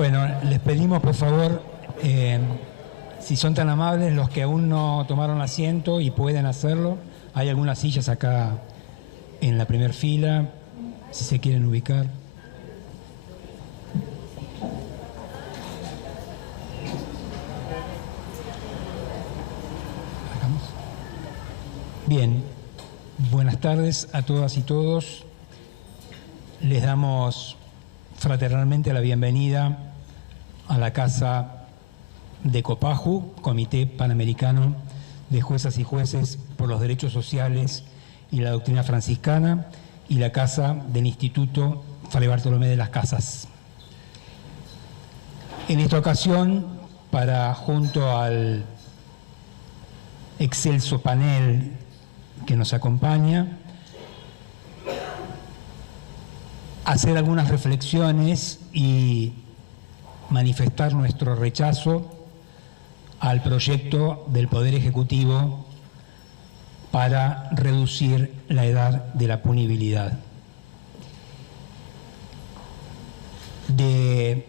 Bueno, les pedimos por favor, si son tan amables, los que aún no tomaron asiento y pueden hacerlo, hay algunas sillas acá en la primera fila, si se quieren ubicar. Bien, buenas tardes a todas y todos. Les damos fraternalmente la bienvenida a la Casa de Copaju, Comité Panamericano de Juezas y Jueces por los Derechos Sociales y la Doctrina Franciscana, y la Casa del Instituto Fray Bartolomé de las Casas. En esta ocasión, junto al excelso panel que nos acompaña, hacer algunas reflexiones y manifestar nuestro rechazo al proyecto del Poder Ejecutivo para reducir la edad de la punibilidad. De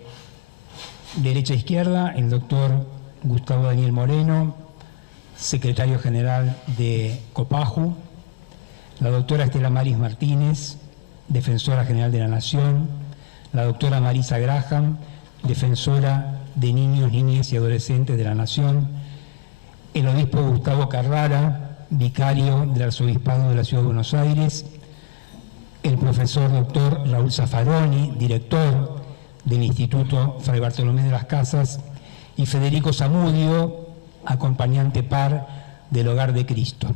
derecha a izquierda, el doctor Gustavo Daniel Moreno, secretario general de Copaju, la doctora Estela Maris Martínez, defensora general de la Nación, la doctora Marisa Graham, defensora de niños, niñas y adolescentes de la Nación, el obispo Gustavo Carrara, vicario del Arzobispado de la Ciudad de Buenos Aires, el profesor doctor Raúl Zaffaroni, director del Instituto Fray Bartolomé de las Casas, y Federico Zamudio, acompañante par del Hogar de Cristo.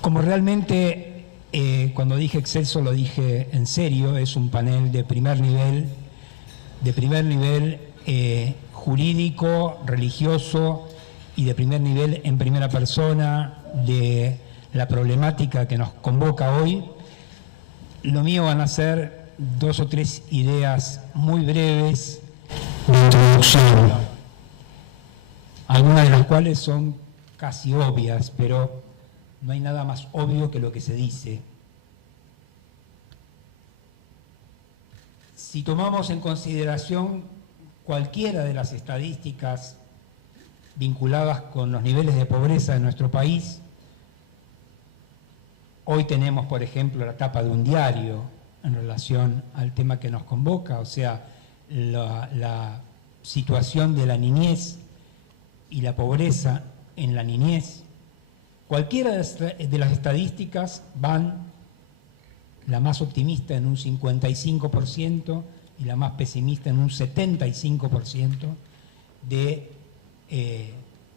Como realmente, cuando dije excelso lo dije en serio, es un panel de primer nivel jurídico, religioso y de primer nivel en primera persona de la problemática que nos convoca hoy. Lo mío van a ser 2 o 3 ideas muy breves de introducción, algunas de las cuales son casi obvias, pero no hay nada más obvio que lo que se dice. Si tomamos en consideración cualquiera de las estadísticas vinculadas con los niveles de pobreza de nuestro país, hoy tenemos, por ejemplo, la tapa de un diario en relación al tema que nos convoca, o sea, la situación de la niñez y la pobreza en la niñez. Cualquiera de las estadísticas van, la más optimista en un 55% y la más pesimista en un 75% de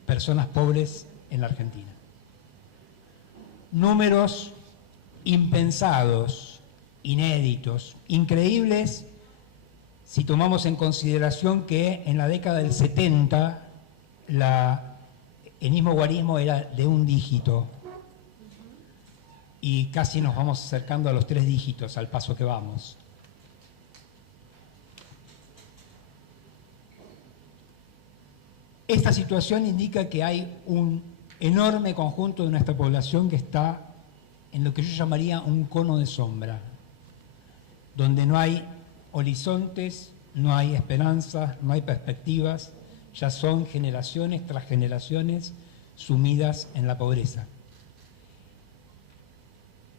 personas pobres en la Argentina. Números impensados, inéditos, increíbles, si tomamos en consideración que en la década del 70 el mismo guarismo era de 1 dígito y casi nos vamos acercando a los 3 dígitos al paso que vamos. Esta situación indica que hay un enorme conjunto de nuestra población que está en lo que yo llamaría un cono de sombra, donde no hay horizontes, no hay esperanzas, no hay perspectivas, ya son generaciones tras generaciones sumidas en la pobreza.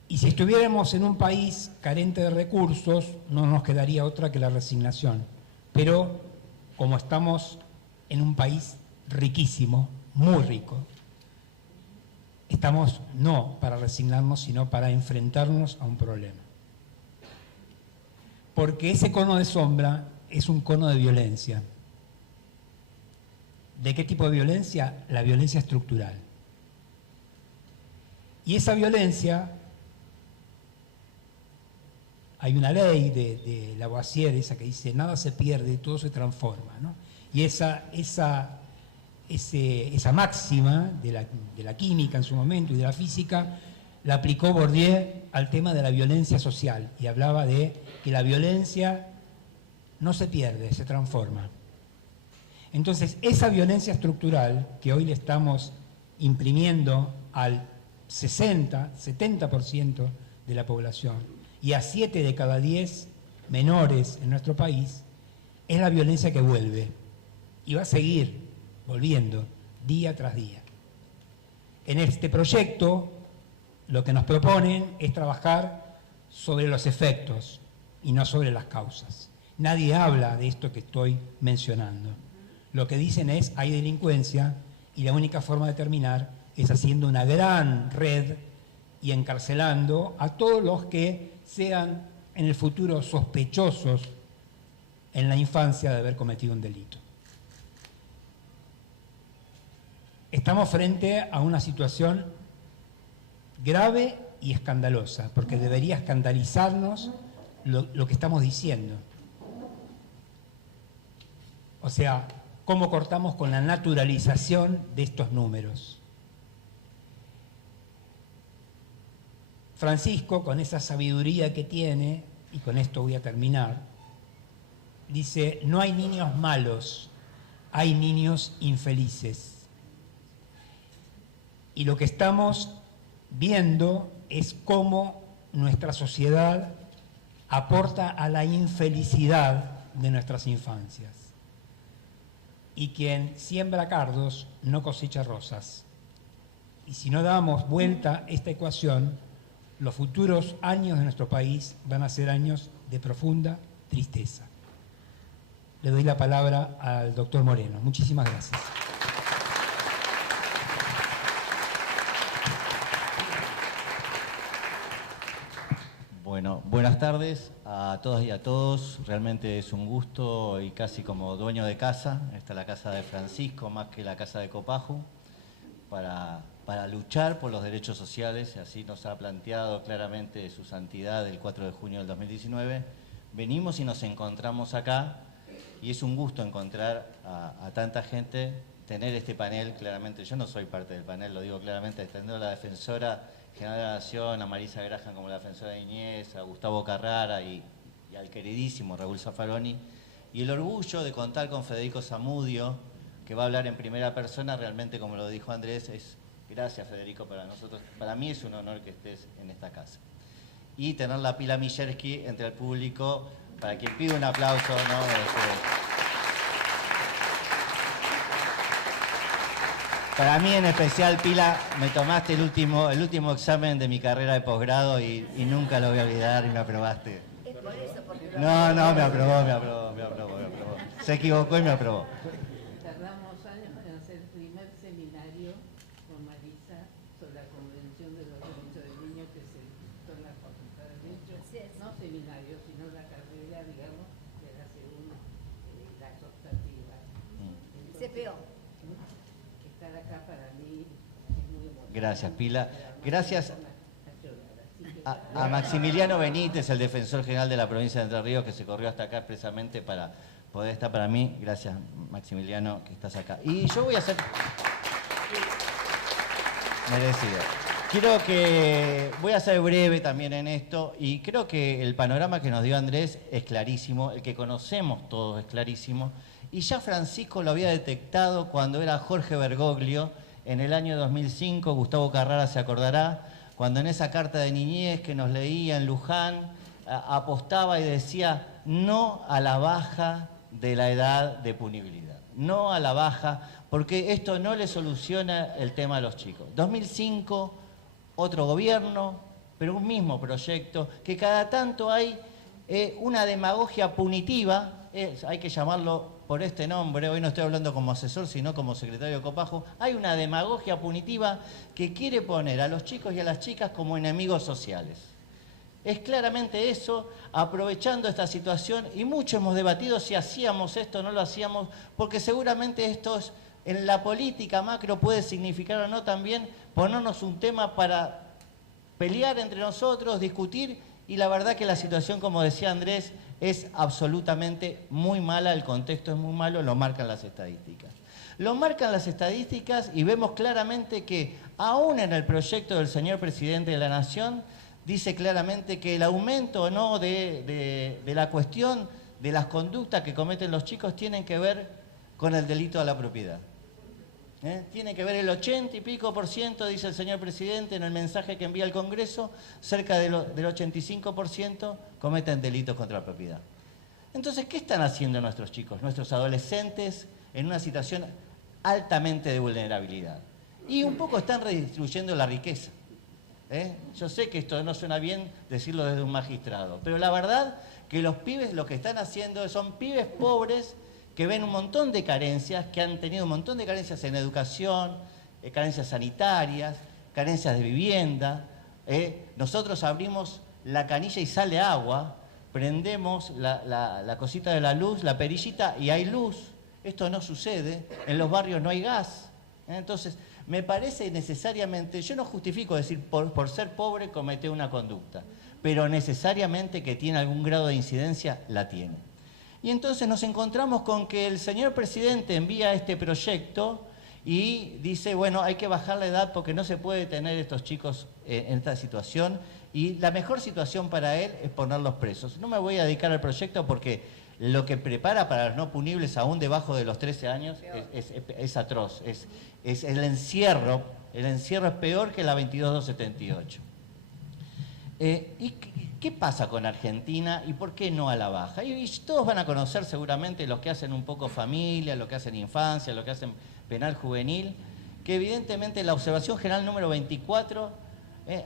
Y si estuviéramos en un país carente de recursos, no nos quedaría otra que la resignación. Pero como estamos en un país riquísimo, muy rico, estamos no para resignarnos, sino para enfrentarnos a un problema. Porque ese cono de sombra es un cono de violencia. ¿De qué tipo de violencia? La violencia estructural. Y esa violencia, hay una ley de Lavoisier, esa que dice, nada se pierde, todo se transforma, ¿no? Y esa máxima de la química en su momento y de la física, la aplicó Bourdieu al tema de la violencia social, y hablaba de que la violencia no se pierde, se transforma. Entonces, esa violencia estructural que hoy le estamos imprimiendo al 60, 70% de la población, y a 7 de cada 10 menores en nuestro país, es la violencia que vuelve y va a seguir volviendo día tras día. En este proyecto, lo que nos proponen es trabajar sobre los efectos y no sobre las causas. Nadie habla de esto que estoy mencionando. Lo que dicen es, hay delincuencia y la única forma de terminar es haciendo una gran red y encarcelando a todos los que sean en el futuro sospechosos en la infancia de haber cometido un delito. Estamos frente a una situación grave y escandalosa, porque debería escandalizarnos lo que estamos diciendo. O sea, cómo cortamos con la naturalización de estos números. Francisco, con esa sabiduría que tiene, y con esto voy a terminar, dice, no hay niños malos, hay niños infelices. Y lo que estamos viendo es cómo nuestra sociedad aporta a la infelicidad de nuestras infancias. Y quien siembra cardos no cosecha rosas. Y si no damos vuelta a esta ecuación, los futuros años de nuestro país van a ser años de profunda tristeza. Le doy la palabra al doctor Moreno. Muchísimas gracias. Bueno, buenas tardes a todas y a todos. Realmente es un gusto y casi como dueño de casa. Esta es la casa de Francisco, más que la casa de Copaju, para luchar por los derechos sociales. Así nos ha planteado claramente su santidad el 4 de junio del 2019. Venimos y nos encontramos acá y es un gusto encontrar a tanta gente, tener este panel. Claramente yo no soy parte del panel, lo digo claramente, teniendo a la defensora general de la Nación, a Marisa Graham como la defensora de niñez, a Gustavo Carrara y al queridísimo Raúl Zaffaroni, y el orgullo de contar con Federico Zamudio, que va a hablar en primera persona. Realmente, como lo dijo Andrés, gracias Federico, para nosotros, para mí es un honor que estés en esta casa. Y tener la Pila Millerski entre el público, para quien pide un aplauso, ¿no? Para mí en especial, Pila, me tomaste el último examen de mi carrera de posgrado y nunca lo voy a olvidar y me aprobaste. Es por eso, porque... No, me aprobó. Se equivocó y me aprobó. Tardamos años en hacer el primer seminario con Marisa sobre la Convención de los Derechos del Niño que se dictó en la Facultad de Derecho. No seminario, sino la carrera, digamos, de la segunda, la exoptativa. CPO. Estar acá para mí es muy emocionante. Gracias, Pila. Gracias a Maximiliano Benítez, el defensor general de la provincia de Entre Ríos, que se corrió hasta acá expresamente para poder estar para mí. Gracias, Maximiliano, que estás acá. Y yo voy a hacer... Merecido. Voy a ser breve también en esto, y creo que el panorama que nos dio Andrés es clarísimo, el que conocemos todos es clarísimo, y ya Francisco lo había detectado cuando era Jorge Bergoglio en el año 2005, Gustavo Carrara se acordará, cuando en esa carta de niñez que nos leía en Luján, apostaba y decía no a la baja de la edad de punibilidad, no a la baja, porque esto no le soluciona el tema a los chicos. 2005, otro gobierno, pero un mismo proyecto, que cada tanto hay una demagogia punitiva, hay que llamarlo por este nombre, hoy no estoy hablando como asesor, sino como secretario de Copaju, hay una demagogia punitiva que quiere poner a los chicos y a las chicas como enemigos sociales. Es claramente eso, aprovechando esta situación, y mucho hemos debatido si hacíamos esto o no lo hacíamos, porque seguramente esto es, en la política macro puede significar o no también ponernos un tema para pelear entre nosotros, discutir, y la verdad que la situación, como decía Andrés, es absolutamente muy mala, el contexto es muy malo, lo marcan las estadísticas. Lo marcan las estadísticas y vemos claramente que aún en el proyecto del señor presidente de la Nación dice claramente que el aumento o no de la cuestión de las conductas que cometen los chicos tienen que ver con el delito a la propiedad. Tiene que ver el 80 y pico %, dice el señor presidente en el mensaje que envía al Congreso, cerca del 85% cometen delitos contra la propiedad. Entonces, ¿qué están haciendo nuestros chicos, nuestros adolescentes en una situación altamente de vulnerabilidad? Y un poco están redistribuyendo la riqueza. Yo sé que esto no suena bien decirlo desde un magistrado, pero la verdad que los pibes lo que están haciendo son pibes pobres que ven un montón de carencias, que han tenido un montón de carencias en educación, carencias sanitarias, carencias de vivienda. Nosotros abrimos la canilla y sale agua, prendemos la cosita de la luz, la perillita, y hay luz. Esto no sucede, en los barrios no hay gas. Entonces, me parece necesariamente, yo no justifico decir por ser pobre comete una conducta, pero necesariamente que tiene algún grado de incidencia, la tiene. Y entonces nos encontramos con que el señor presidente envía este proyecto y dice, bueno, hay que bajar la edad porque no se puede tener estos chicos en esta situación, y la mejor situación para él es ponerlos presos. No me voy a dedicar al proyecto porque lo que prepara para los no punibles aún debajo de los 13 años es atroz. Es el encierro es peor que la 22278. ¿Y qué pasa con Argentina y por qué no a la baja? Y todos van a conocer seguramente los que hacen un poco familia, los que hacen infancia, los que hacen penal juvenil, que evidentemente la observación general número 24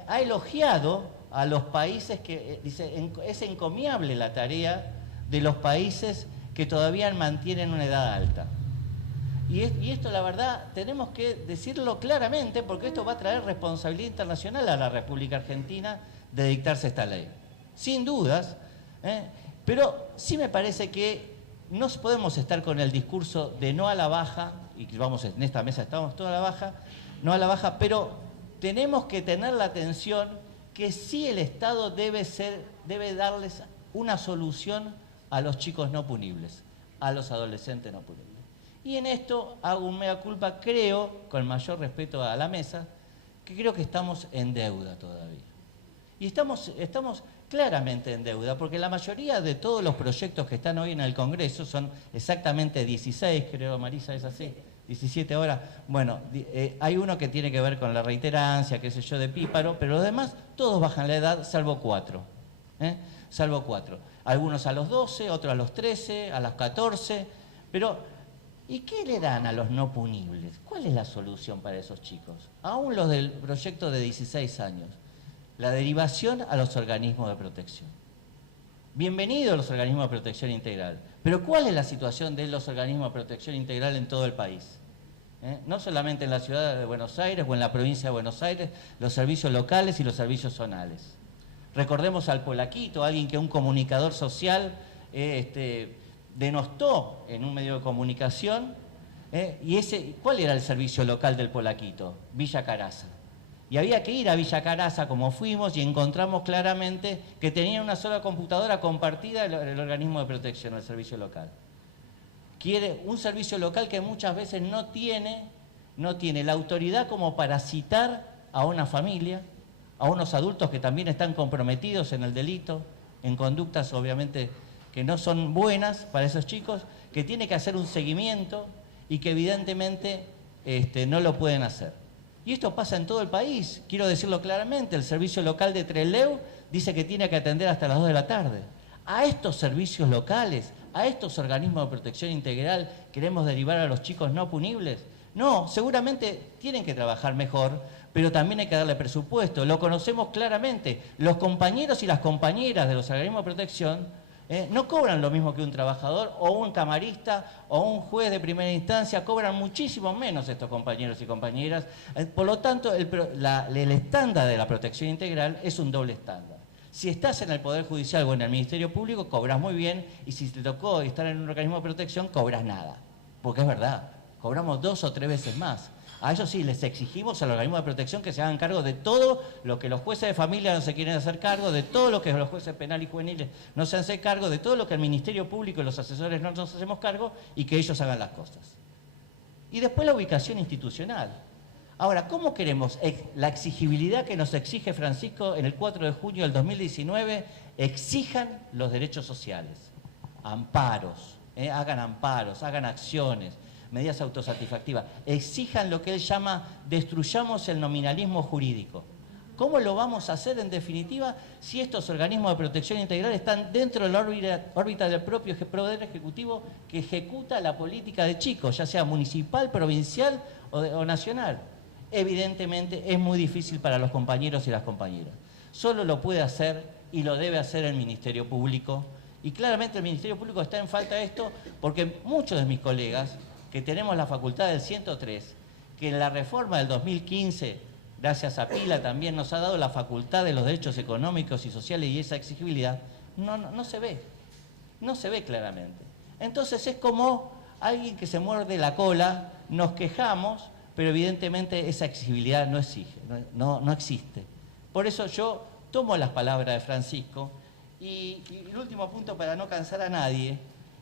ha elogiado a los países que, dice, es encomiable la tarea de los países que todavía mantienen una edad alta. Y esto, la verdad, tenemos que decirlo claramente porque esto va a traer responsabilidad internacional a la República Argentina de dictarse esta ley. Sin dudas, pero sí me parece que no podemos estar con el discurso de no a la baja, y vamos, en esta mesa estamos toda a la baja, no a la baja, pero tenemos que tener la atención que sí el Estado debe darles una solución a los chicos no punibles, a los adolescentes no punibles. Y en esto hago un mea culpa, creo, con el mayor respeto a la mesa, que creo que estamos en deuda todavía. Y estamos claramente en deuda, porque la mayoría de todos los proyectos que están hoy en el Congreso, son exactamente 16, creo, Marisa, ¿es así? 17 horas. Bueno, hay uno que tiene que ver con la reiterancia, qué sé yo, de píparo, pero los demás todos bajan la edad, salvo 4. Salvo 4. Algunos a los 12, otros a los 13, a los 14, pero ¿y qué le dan a los no punibles? ¿Cuál es la solución para esos chicos? Aún los del proyecto de 16 años. La derivación a los organismos de protección. Bienvenidos los organismos de protección integral. Pero ¿cuál es la situación de los organismos de protección integral en todo el país? No solamente en la ciudad de Buenos Aires o en la provincia de Buenos Aires, los servicios locales y los servicios zonales. Recordemos al Polaquito, alguien que un comunicador social denostó en un medio de comunicación. ¿Cuál era el servicio local del Polaquito? Villa Caraza. Y había que ir a Villa Caraza, como fuimos, y encontramos claramente que tenía una sola computadora compartida el organismo de protección, el servicio local. Quiere un servicio local que muchas veces no tiene la autoridad como para citar a una familia, a unos adultos que también están comprometidos en el delito, en conductas obviamente que no son buenas para esos chicos, que tiene que hacer un seguimiento y que evidentemente no lo pueden hacer. Y esto pasa en todo el país, quiero decirlo claramente, el servicio local de Trelew dice que tiene que atender hasta las 2 de la tarde. A estos servicios locales, a estos organismos de protección integral, ¿queremos derivar a los chicos no punibles? No, seguramente tienen que trabajar mejor, pero también hay que darle presupuesto. Lo conocemos claramente. Los compañeros y las compañeras de los organismos de protección no cobran lo mismo que un trabajador o un camarista o un juez de primera instancia, cobran muchísimo menos estos compañeros y compañeras. Por lo tanto, el estándar de la protección integral es un doble estándar. Si estás en el Poder Judicial o en el Ministerio Público, cobras muy bien, y si te tocó estar en un organismo de protección, cobras nada. Porque es verdad, cobramos 2 o 3 veces más. A ellos sí, les exigimos al organismo de protección que se hagan cargo de todo lo que los jueces de familia no se quieren hacer cargo, de todo lo que los jueces penales y juveniles no se hacen cargo, de todo lo que el Ministerio Público y los asesores no nos hacemos cargo, y que ellos hagan las cosas. Y después la ubicación institucional. Ahora, ¿cómo queremos la exigibilidad que nos exige Francisco en el 4 de junio del 2019? Exijan los derechos sociales, amparos, hagan acciones. medidas autosatisfactivas. Exijan lo que él llama destruyamos el nominalismo jurídico. ¿Cómo lo vamos a hacer en definitiva si estos organismos de protección integral están dentro de la órbita del propio Poder Ejecutivo que ejecuta la política de chicos, ya sea municipal, provincial o nacional? Evidentemente es muy difícil para los compañeros y las compañeras. Solo lo puede hacer y lo debe hacer el Ministerio Público. Y claramente el Ministerio Público está en falta de esto porque muchos de mis colegas que tenemos la facultad del 103, que en la reforma del 2015... gracias a Pila también nos ha dado la facultad de los derechos económicos y sociales y esa exigibilidad, no se ve claramente. Entonces es como alguien que se muerde la cola, nos quejamos, pero evidentemente esa exigibilidad no existe. Por eso yo tomo las palabras de Francisco y el último punto para no cansar a nadie,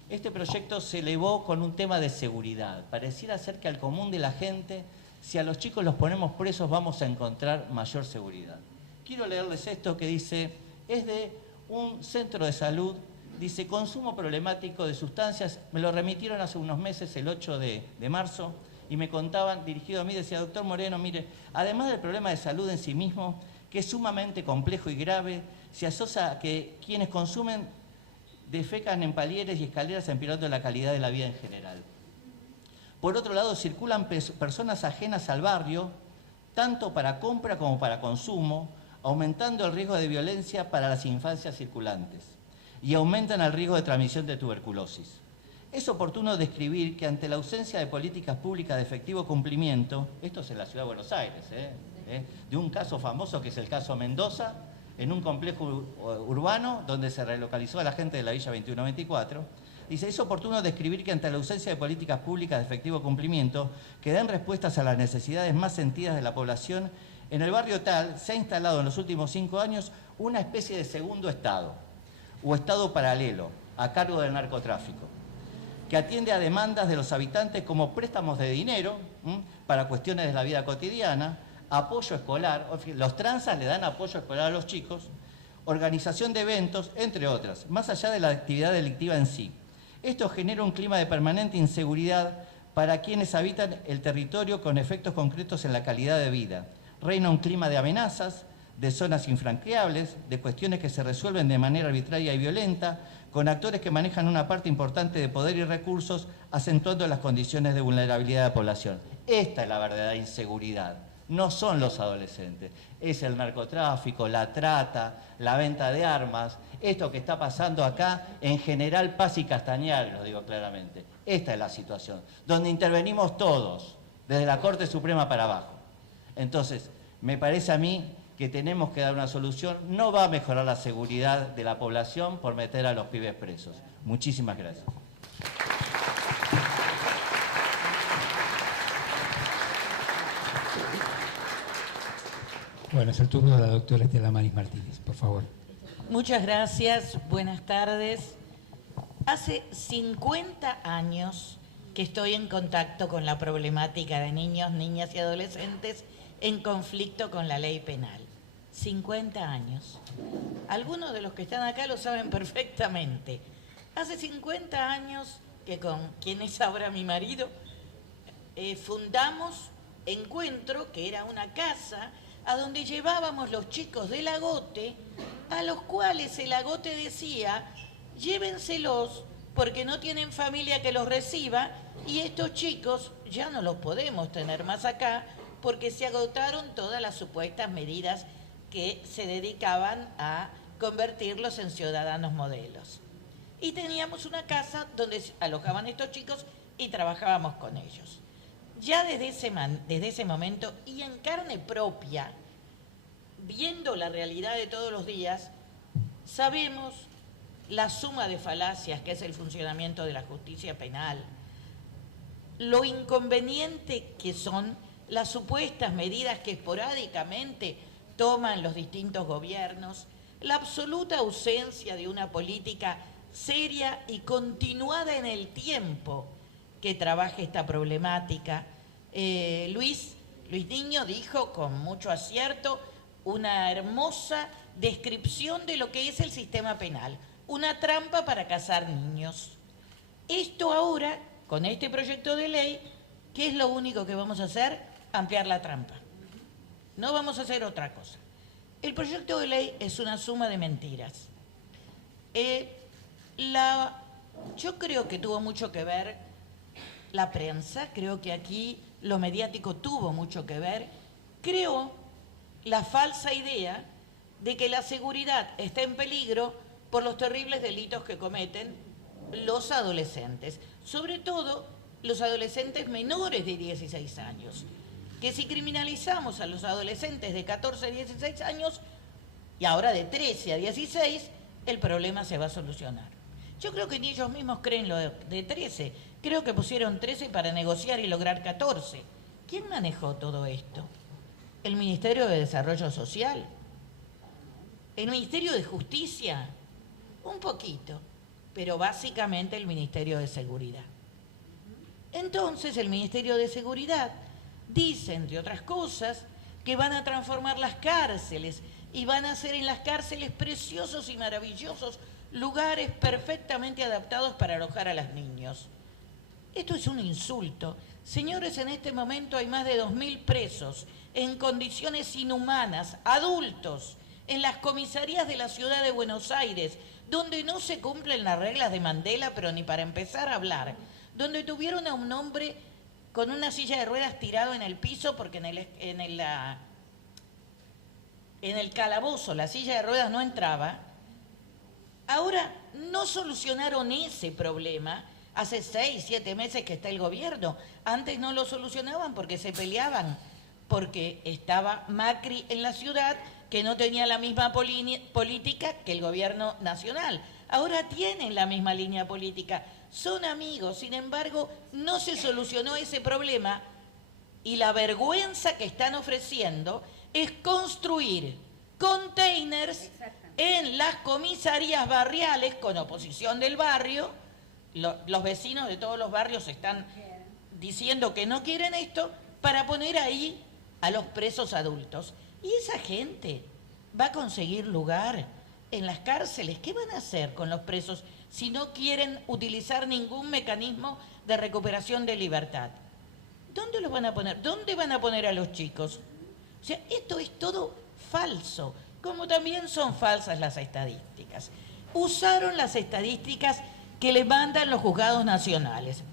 este proyecto se elevó con un tema de seguridad. Pareciera ser que al común de la gente, si a los chicos los ponemos presos, vamos a encontrar mayor seguridad. Quiero leerles esto que dice, es de un centro de salud, dice, consumo problemático de sustancias, me lo remitieron hace unos meses, el 8 de marzo, y me contaban, dirigido a mí, decía, doctor Moreno, mire, además del problema de salud en sí mismo, que es sumamente complejo y grave, se asocia a que quienes consumen defecan en palieres y escaleras empeorando la calidad de la vida en general. Por otro lado, circulan personas ajenas al barrio, tanto para compra como para consumo, aumentando el riesgo de violencia para las infancias circulantes y aumentan el riesgo de transmisión de tuberculosis. Es oportuno describir que ante la ausencia de políticas públicas de efectivo cumplimiento, esto es en la Ciudad de Buenos Aires, de un caso famoso que es el caso Mendoza, en un complejo urbano donde se relocalizó a la gente de la Villa 2124, dice, es oportuno describir que ante la ausencia de políticas públicas de efectivo cumplimiento que den respuestas a las necesidades más sentidas de la población, en el barrio tal se ha instalado en los últimos 5 años una especie de segundo estado o estado paralelo a cargo del narcotráfico, que atiende a demandas de los habitantes como préstamos de dinero para cuestiones de la vida cotidiana, apoyo escolar, los transas le dan apoyo escolar a los chicos, organización de eventos, entre otras, más allá de la actividad delictiva en sí. Esto genera un clima de permanente inseguridad para quienes habitan el territorio con efectos concretos en la calidad de vida. Reina un clima de amenazas, de zonas infranqueables, de cuestiones que se resuelven de manera arbitraria y violenta, con actores que manejan una parte importante de poder y recursos, acentuando las condiciones de vulnerabilidad de la población. Esta es la verdadera inseguridad. No son los adolescentes, es el narcotráfico, la trata, la venta de armas, esto que está pasando acá en General Paz y Castañar, lo digo claramente. Esta es la situación, donde intervenimos todos, desde la Corte Suprema para abajo. Entonces, me parece a mí que tenemos que dar una solución. No va a mejorar la seguridad de la población por meter a los pibes presos. Muchísimas gracias. Bueno, es el turno de la doctora Estela Maris Martínez, por favor. Muchas gracias, buenas tardes. Hace 50 años que estoy en contacto con la problemática de niños, niñas y adolescentes en conflicto con la ley penal. 50 años. Algunos de los que están acá lo saben perfectamente. Hace 50 años que con quien es ahora mi marido fundamos Encuentro, que era una casa a donde llevábamos los chicos del Agote, a los cuales el Agote decía, llévenselos porque no tienen familia que los reciba y estos chicos ya no los podemos tener más acá porque se agotaron todas las supuestas medidas que se dedicaban a convertirlos en ciudadanos modelos. Y teníamos una casa donde alojaban estos chicos y trabajábamos con ellos. Ya desde ese momento y en carne propia, viendo la realidad de todos los días, sabemos la suma de falacias que es el funcionamiento de la justicia penal, lo inconveniente que son las supuestas medidas que esporádicamente toman los distintos gobiernos, la absoluta ausencia de una política seria y continuada en el tiempo que trabaje esta problemática. Luis Niño dijo con mucho acierto una hermosa descripción de lo que es el sistema penal, una trampa para cazar niños. Esto ahora con este proyecto de ley, ¿qué es lo único que vamos a hacer? Ampliar la trampa. No vamos a hacer otra cosa. El proyecto de ley es una suma de mentiras. Yo creo que tuvo mucho que ver la prensa, creo que aquí lo mediático tuvo mucho que ver. Creo la falsa idea de que la seguridad está en peligro por los terribles delitos que cometen los adolescentes, sobre todo los adolescentes menores de 16 años, que si criminalizamos a los adolescentes de 14 a 16 años y ahora de 13 a 16, el problema se va a solucionar. Yo creo que ni ellos mismos creen lo de 13, creo que pusieron 13 para negociar y lograr 14. ¿Quién manejó todo esto? ¿El Ministerio de Desarrollo Social? ¿El Ministerio de Justicia? Un poquito, pero básicamente el Ministerio de Seguridad. Entonces el Ministerio de Seguridad dice, entre otras cosas, que van a transformar las cárceles y van a hacer en las cárceles preciosos y maravillosos lugares perfectamente adaptados para alojar a los niños. Esto es un insulto. Señores, en este momento hay más de 2.000 presos en condiciones inhumanas, adultos, en las comisarías de la ciudad de Buenos Aires, donde no se cumplen las reglas de Mandela, pero ni para empezar a hablar, donde tuvieron a un hombre con una silla de ruedas tirado en el piso porque en el calabozo la silla de ruedas no entraba. Ahora no solucionaron ese problema. Hace 6, 7 meses que está el gobierno. Antes no lo solucionaban porque se peleaban, porque estaba Macri en la ciudad, que no tenía la misma política que el gobierno nacional. Ahora tienen la misma línea política, son amigos, sin embargo, no se solucionó ese problema y la vergüenza que están ofreciendo es construir containers en las comisarías barriales con oposición del barrio. Los vecinos de todos los barrios están diciendo que no quieren esto para poner ahí a los presos adultos. Y esa gente va a conseguir lugar en las cárceles. ¿Qué van a hacer con los presos si no quieren utilizar ningún mecanismo de recuperación de libertad? ¿Dónde los van a poner? ¿Dónde van a poner a los chicos? O sea, esto es todo falso, como también son falsas las estadísticas. Usaron las estadísticas que le mandan los juzgados nacionales.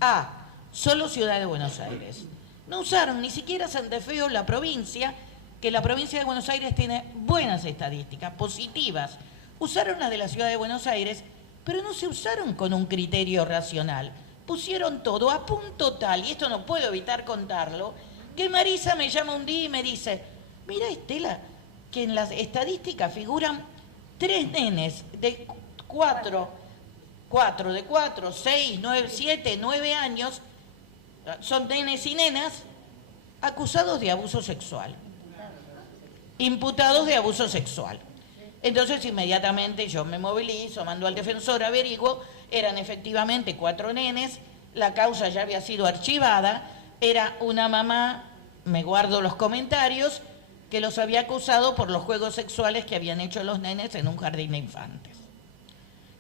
Solo Ciudad de Buenos Aires. No usaron ni siquiera Santa Fe o la provincia, que la provincia de Buenos Aires tiene buenas estadísticas, positivas. Usaron las de la Ciudad de Buenos Aires, pero no se usaron con un criterio racional. Pusieron todo a punto tal, y esto no puedo evitar contarlo, que Marisa me llama un día y me dice, mira Estela, que en las estadísticas figuran 3 nenes de 4, 6, 9, 7, 9 años, son nenes y nenas, acusados de abuso sexual, imputados de abuso sexual. Entonces inmediatamente yo me movilizo, mando al defensor, averiguo, eran efectivamente 4 nenes, la causa ya había sido archivada, era una mamá, me guardo los comentarios, que los había acusado por los juegos sexuales que habían hecho los nenes en un jardín de infantes.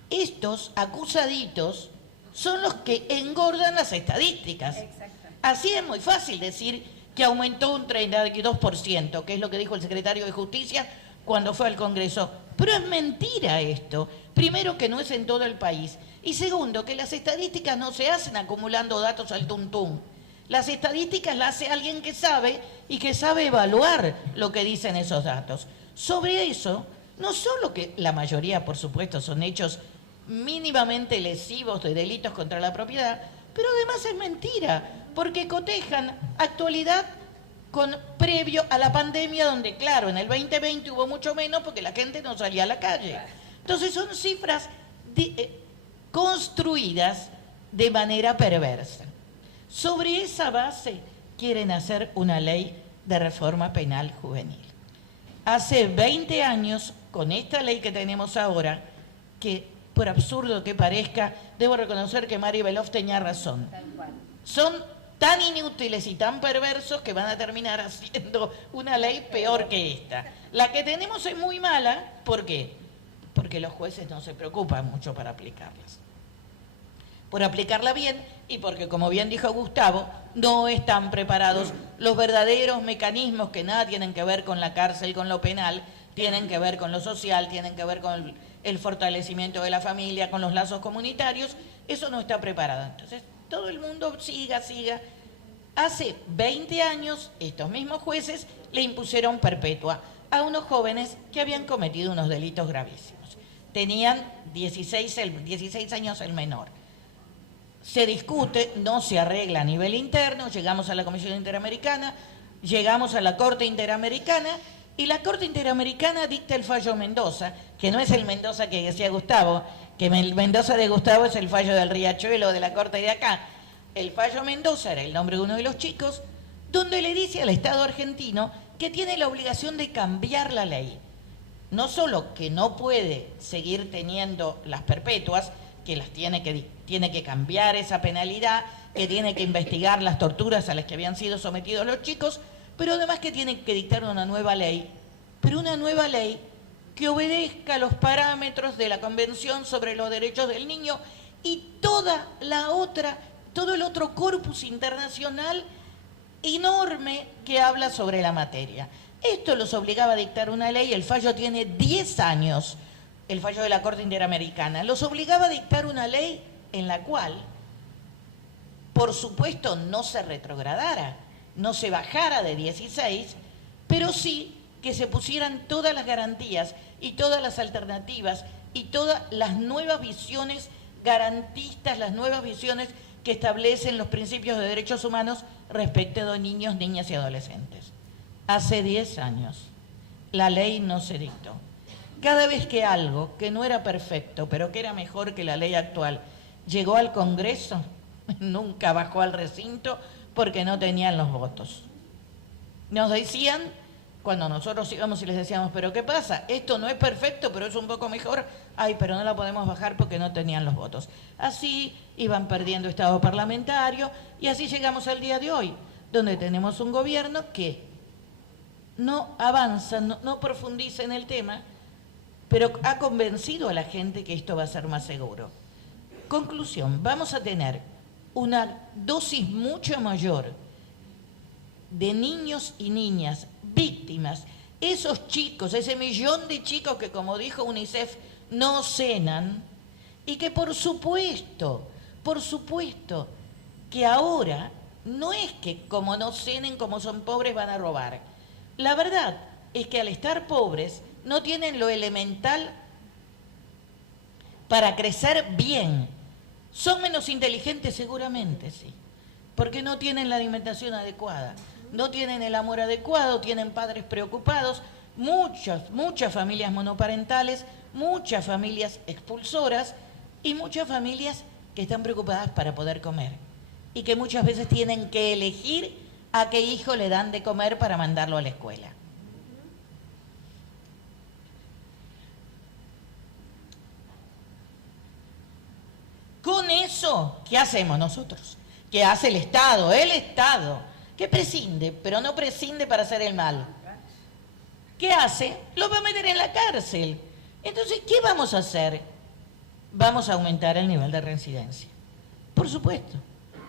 Estos acusaditos son los que engordan las estadísticas. Así es muy fácil decir que aumentó un 32%, que es lo que dijo el secretario de Justicia cuando fue al Congreso. Pero es mentira esto. Primero, que no es en todo el país. Y segundo, que las estadísticas no se hacen acumulando datos al tuntún. Las estadísticas las hace alguien que sabe y que sabe evaluar lo que dicen esos datos. Sobre eso, no solo que la mayoría, por supuesto, son hechos mínimamente lesivos de delitos contra la propiedad, pero además es mentira, porque cotejan actualidad con previo a la pandemia, donde claro, en el 2020 hubo mucho menos porque la gente no salía a la calle. Entonces son cifras construidas de manera perversa. Sobre esa base quieren hacer una ley de reforma penal juvenil. Hace 20 años, con esta ley que tenemos ahora, que por absurdo que parezca, debo reconocer que Mari Beloff tenía razón. Son tan inútiles y tan perversos que van a terminar haciendo una ley peor que esta. La que tenemos es muy mala, ¿por qué? Porque los jueces no se preocupan mucho para aplicarlas. por aplicarla bien y porque, como bien dijo Gustavo, no están preparados los verdaderos mecanismos que nada tienen que ver con la cárcel, con lo penal, tienen que ver con lo social, tienen que ver con el fortalecimiento de la familia, con los lazos comunitarios. Eso no está preparado. Entonces, todo el mundo siga. Hace 20 años, estos mismos jueces le impusieron perpetua a unos jóvenes que habían cometido unos delitos gravísimos. Tenían 16 años el menor. Se discute, no se arregla a nivel interno, llegamos a la Comisión Interamericana, llegamos a la Corte Interamericana, y la Corte Interamericana dicta el fallo Mendoza, que no es el Mendoza que decía Gustavo, que el Mendoza de Gustavo es el fallo del Riachuelo de la Corte de acá. El fallo Mendoza era el nombre de uno de los chicos, donde le dice al Estado argentino que tiene la obligación de cambiar la ley. No solo que no puede seguir teniendo las perpetuas, que las tiene que cambiar esa penalidad, que tiene que investigar las torturas a las que habían sido sometidos los chicos, pero además que tiene que dictar una nueva ley, pero una nueva ley que obedezca los parámetros de la Convención sobre los Derechos del Niño y todo el otro corpus internacional enorme que habla sobre la materia. Esto los obligaba a dictar una ley, el fallo tiene 10 años, el fallo de la Corte Interamericana, los obligaba a dictar una ley en la cual, por supuesto, no se retrogradara, no se bajara de 16, pero sí que se pusieran todas las garantías y todas las alternativas y todas las nuevas visiones garantistas, las nuevas visiones que establecen los principios de derechos humanos respecto de niños, niñas y adolescentes. Hace 10 años la ley no se dictó. Cada vez que algo que no era perfecto, pero que era mejor que la ley actual, llegó al Congreso, nunca bajó al recinto porque no tenían los votos. Nos decían, cuando nosotros íbamos y les decíamos, ¿pero qué pasa? Esto no es perfecto, pero es un poco mejor. Ay, pero no la podemos bajar porque no tenían los votos. Así iban perdiendo estado parlamentario y así llegamos al día de hoy, donde tenemos un gobierno que no avanza, no profundiza en el tema, pero ha convencido a la gente que esto va a ser más seguro. Conclusión, vamos a tener una dosis mucho mayor de niños y niñas víctimas, esos chicos, ese millón de chicos que, como dijo UNICEF, no cenan, y que por supuesto, que ahora no es que como no cenen, como son pobres, van a robar. La verdad es que al estar pobres no tienen lo elemental para crecer bien. ¿Son menos inteligentes? Seguramente sí, porque no tienen la alimentación adecuada, no tienen el amor adecuado, tienen padres preocupados, muchas familias monoparentales, muchas familias expulsoras y muchas familias que están preocupadas para poder comer y que muchas veces tienen que elegir a qué hijo le dan de comer para mandarlo a la escuela. Con eso, ¿qué hacemos nosotros? ¿Qué hace el Estado? El Estado, que prescinde, pero no prescinde para hacer el mal. ¿Qué hace? Lo va a meter en la cárcel. Entonces, ¿qué vamos a hacer? Vamos a aumentar el nivel de reincidencia. Por supuesto.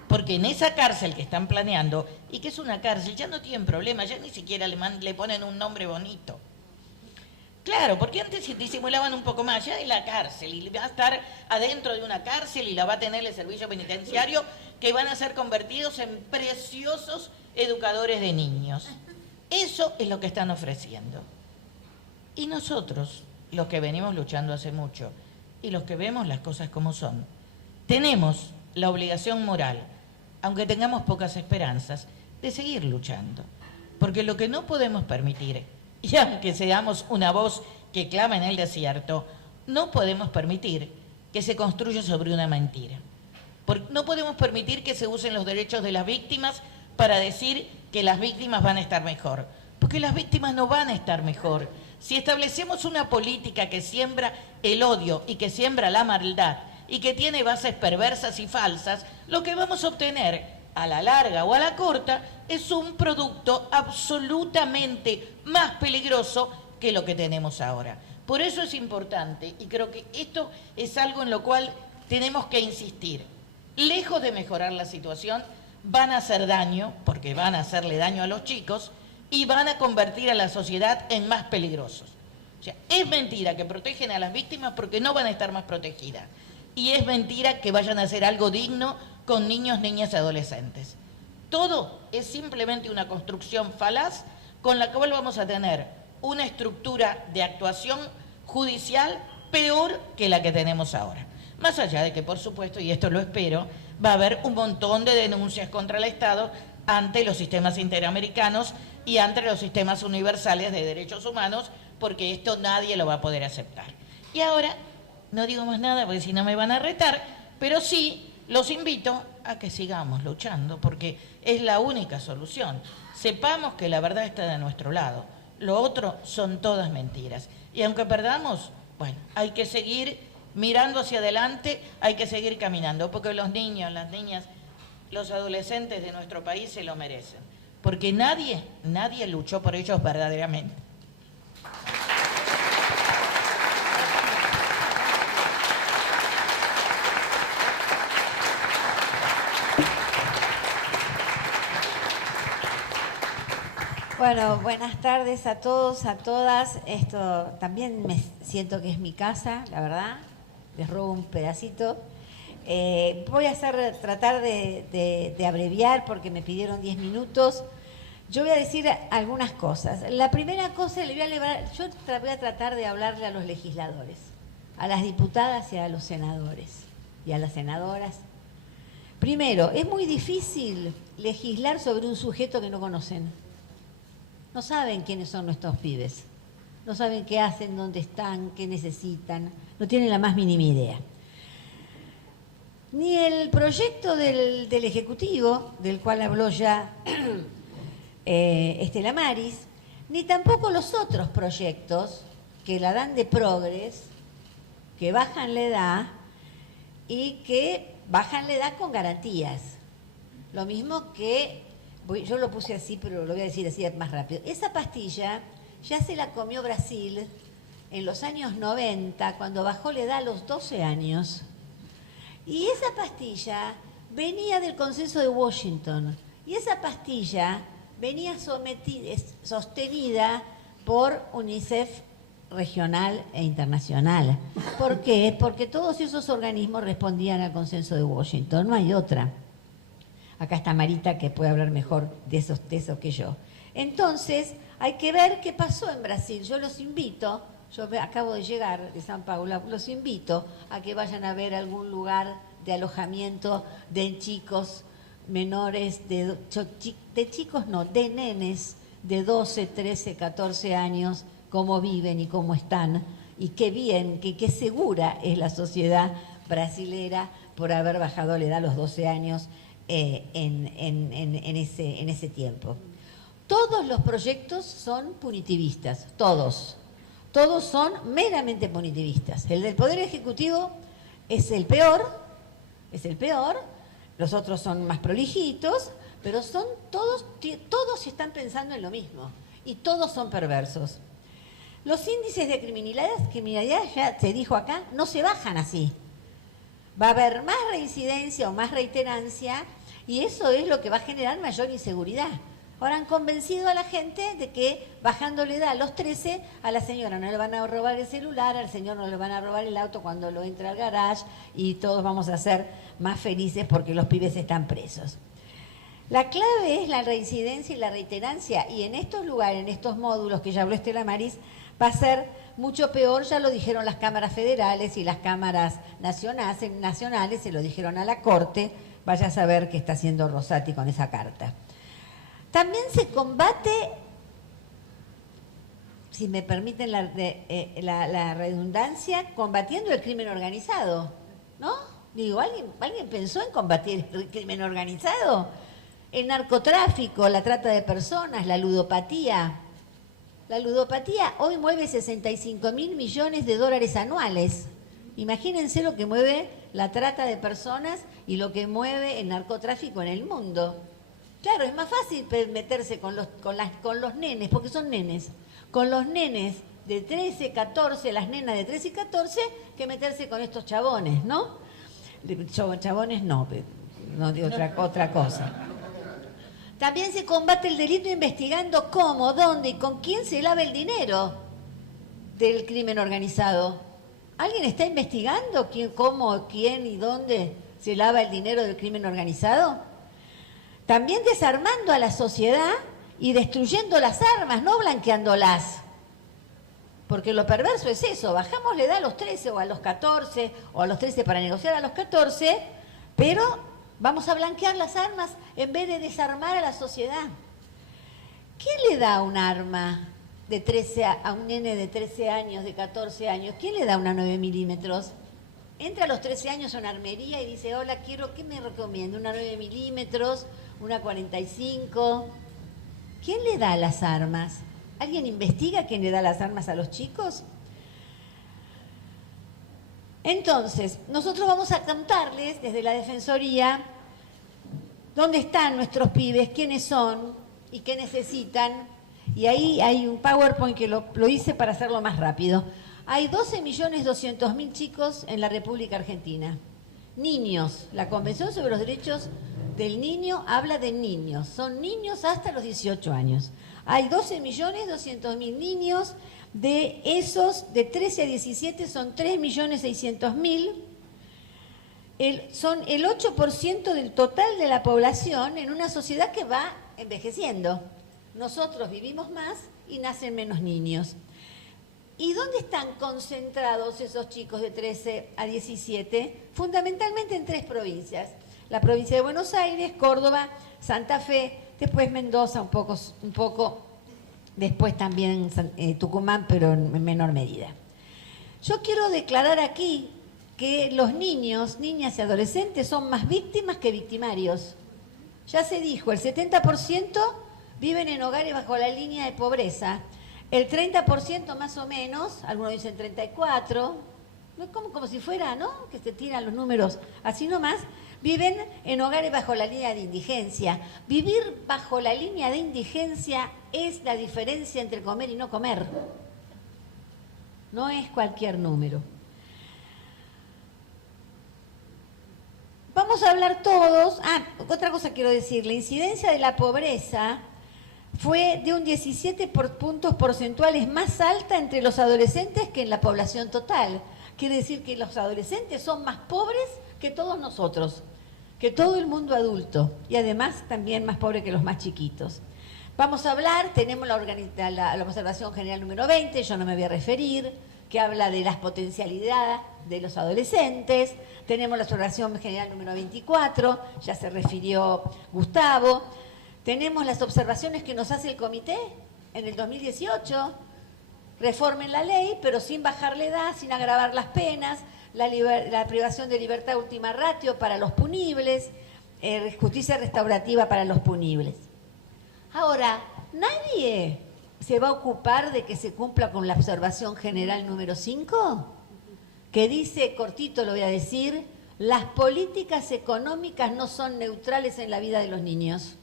Porque en esa cárcel que están planeando, y que es una cárcel, ya no tienen problema, ya ni siquiera le ponen un nombre bonito. Claro, porque antes disimulaban un poco más, ya en la cárcel, y va a estar adentro de una cárcel y la va a tener el servicio penitenciario, que van a ser convertidos en preciosos educadores de niños. Eso es lo que están ofreciendo. Y nosotros, los que venimos luchando hace mucho, y los que vemos las cosas como son, tenemos la obligación moral, aunque tengamos pocas esperanzas, de seguir luchando. Porque lo que no podemos permitir, y aunque seamos una voz que clama en el desierto, no podemos permitir que se construya sobre una mentira. No podemos permitir que se usen los derechos de las víctimas para decir que las víctimas van a estar mejor. Porque las víctimas no van a estar mejor. Si establecemos una política que siembra el odio y que siembra la maldad y que tiene bases perversas y falsas, lo que vamos a obtener a la larga o a la corta es un producto absolutamente más peligroso que lo que tenemos ahora. Por eso es importante, y creo que esto es algo en lo cual tenemos que insistir. lejos de mejorar la situación, van a hacer daño, porque van a hacerle daño a los chicos, y van a convertir a la sociedad en más peligrosos. O sea, es mentira que protegen a las víctimas porque no van a estar más protegidas. Y es mentira que vayan a hacer algo digno con niños, niñas y adolescentes. Todo es simplemente una construcción falaz con la cual vamos a tener una estructura de actuación judicial peor que la que tenemos ahora. Más allá de que, por supuesto, y esto lo espero, va a haber un montón de denuncias contra el Estado ante los sistemas interamericanos y ante los sistemas universales de derechos humanos, porque esto nadie lo va a poder aceptar. Y ahora, no digo más nada porque si no me van a retar, pero sí los invito a que sigamos luchando, porque es la única solución. Sepamos que la verdad está de nuestro lado, lo otro son todas mentiras. Y aunque perdamos, bueno, hay que seguir mirando hacia adelante, hay que seguir caminando, porque los niños, las niñas, los adolescentes de nuestro país se lo merecen, porque nadie luchó por ellos verdaderamente. Bueno, buenas tardes a todos, a todas. Esto también me siento que es mi casa, la verdad. Les robo un pedacito. Voy a tratar de abreviar porque me pidieron 10 minutos. Yo voy a decir algunas cosas. La primera cosa, yo voy a tratar de hablarle a los legisladores, a las diputadas y a los senadores y a las senadoras. Primero, es muy difícil legislar sobre un sujeto que no conocen. No saben quiénes son nuestros pibes, no saben qué hacen, dónde están, qué necesitan, no tienen la más mínima idea. Ni el proyecto del Ejecutivo, del cual habló ya Estela Maris, ni tampoco los otros proyectos que la dan de progres, que bajan la edad y que bajan la edad con garantías. Lo mismo que... Yo lo puse así, pero lo voy a decir así más rápido. Esa pastilla ya se la comió Brasil en los años 90, cuando bajó la edad a los 12 años. Y esa pastilla venía del consenso de Washington. Y esa pastilla venía sostenida por UNICEF regional e internacional. ¿Por qué? Porque todos esos organismos respondían al consenso de Washington, no hay otra. Acá está Marita, que puede hablar mejor de eso que yo. Entonces, hay que ver qué pasó en Brasil. Yo los invito, yo acabo de llegar de San Paulo, los invito a que vayan a ver algún lugar de alojamiento de chicos menores, de nenes de 12, 13, 14 años, cómo viven y cómo están, y qué bien, qué segura es la sociedad brasilera por haber bajado la edad a los 12 años, en ese tiempo. Todos los proyectos son punitivistas, todos son meramente punitivistas. El del Poder Ejecutivo es el peor, los otros son más prolijitos, pero son todos están pensando en lo mismo y todos son perversos. Los índices de criminalidad, ya se dijo acá, no se bajan así. Va a haber más reincidencia o más reiterancia y eso es lo que va a generar mayor inseguridad. Ahora han convencido a la gente de que bajándole edad a los 13, a la señora no le van a robar el celular, al señor no le van a robar el auto cuando lo entra al garage y todos vamos a ser más felices porque los pibes están presos. La clave es la reincidencia y la reiterancia y en estos lugares, en estos módulos que ya habló Estela Maris, va a ser mucho peor, ya lo dijeron las cámaras federales y las cámaras nacionales, se lo dijeron a la Corte, vaya a saber qué está haciendo Rosati con esa carta. También se combate, si me permiten la redundancia, combatiendo el crimen organizado, ¿no? Digo, ¿alguien pensó en combatir el crimen organizado? El narcotráfico, la trata de personas, la ludopatía. La ludopatía hoy mueve 65.000 millones de dólares anuales. Imagínense lo que mueve la trata de personas y lo que mueve el narcotráfico en el mundo. Claro, es más fácil meterse con los nenes, porque son nenes, con los nenes de 13, 14, las nenas de 13 y 14, que meterse con estos chabones, ¿no? chabones no de otra cosa. También se combate el delito investigando cómo, dónde y con quién se lava el dinero del crimen organizado. ¿Alguien está investigando cómo, quién y dónde se lava el dinero del crimen organizado? También desarmando a la sociedad y destruyendo las armas, no blanqueándolas. Porque lo perverso es eso, bajamos la edad a los 13 o a los 14, o a los 13 para negociar a los 14, pero vamos a blanquear las armas en vez de desarmar a la sociedad. ¿Quién le da un arma de 13 a un nene de 13 años, de 14 años? ¿Quién le da una 9 milímetros? Entra a los 13 años a una armería y dice, hola, quiero, ¿qué me recomienda? ¿Una 9 milímetros? ¿Una 45? ¿Quién le da las armas? ¿Alguien investiga quién le da las armas a los chicos? Entonces, nosotros vamos a contarles desde la Defensoría dónde están nuestros pibes, quiénes son y qué necesitan. Y ahí hay un PowerPoint que lo hice para hacerlo más rápido. Hay 12.200.000 chicos en la República Argentina. Niños. La Convención sobre los Derechos del Niño habla de niños. Son niños hasta los 18 años. Hay 12.200.000 niños. De esos, de 13 a 17, son 3.600.000. Son el 8% del total de la población en una sociedad que va envejeciendo. Nosotros vivimos más y nacen menos niños. ¿Y dónde están concentrados esos chicos de 13 a 17? Fundamentalmente en 3 provincias. La provincia de Buenos Aires, Córdoba, Santa Fe, después Mendoza, un poco después también Tucumán, pero en menor medida. Yo quiero declarar aquí que los niños, niñas y adolescentes son más víctimas que victimarios. Ya se dijo, el 70% viven en hogares bajo la línea de pobreza. El 30% más o menos, algunos dicen 34%, como si fuera, ¿no?, que se tiran los números así nomás, viven en hogares bajo la línea de indigencia. Vivir bajo la línea de indigencia es la diferencia entre comer y no comer. No es cualquier número. Vamos a hablar todos. Otra cosa quiero decir, la incidencia de la pobreza fue de un 17 puntos porcentuales más alta entre los adolescentes que en la población total. Quiere decir que los adolescentes son más pobres que todos nosotros, que todo el mundo adulto, y además también más pobres que los más chiquitos. Vamos a hablar, tenemos la observación general número 20, yo no me voy a referir, que habla de las potencialidades de los adolescentes. Tenemos la observación general número 24, ya se refirió Gustavo. Tenemos las observaciones que nos hace el comité en el 2018. Reformen la ley, pero sin bajar la edad, sin agravar las penas, la privación de libertad última ratio para los punibles, justicia restaurativa para los punibles. Ahora, nadie se va a ocupar de que se cumpla con la observación general número 5, que dice, cortito lo voy a decir, las políticas económicas no son neutrales en la vida de los niños.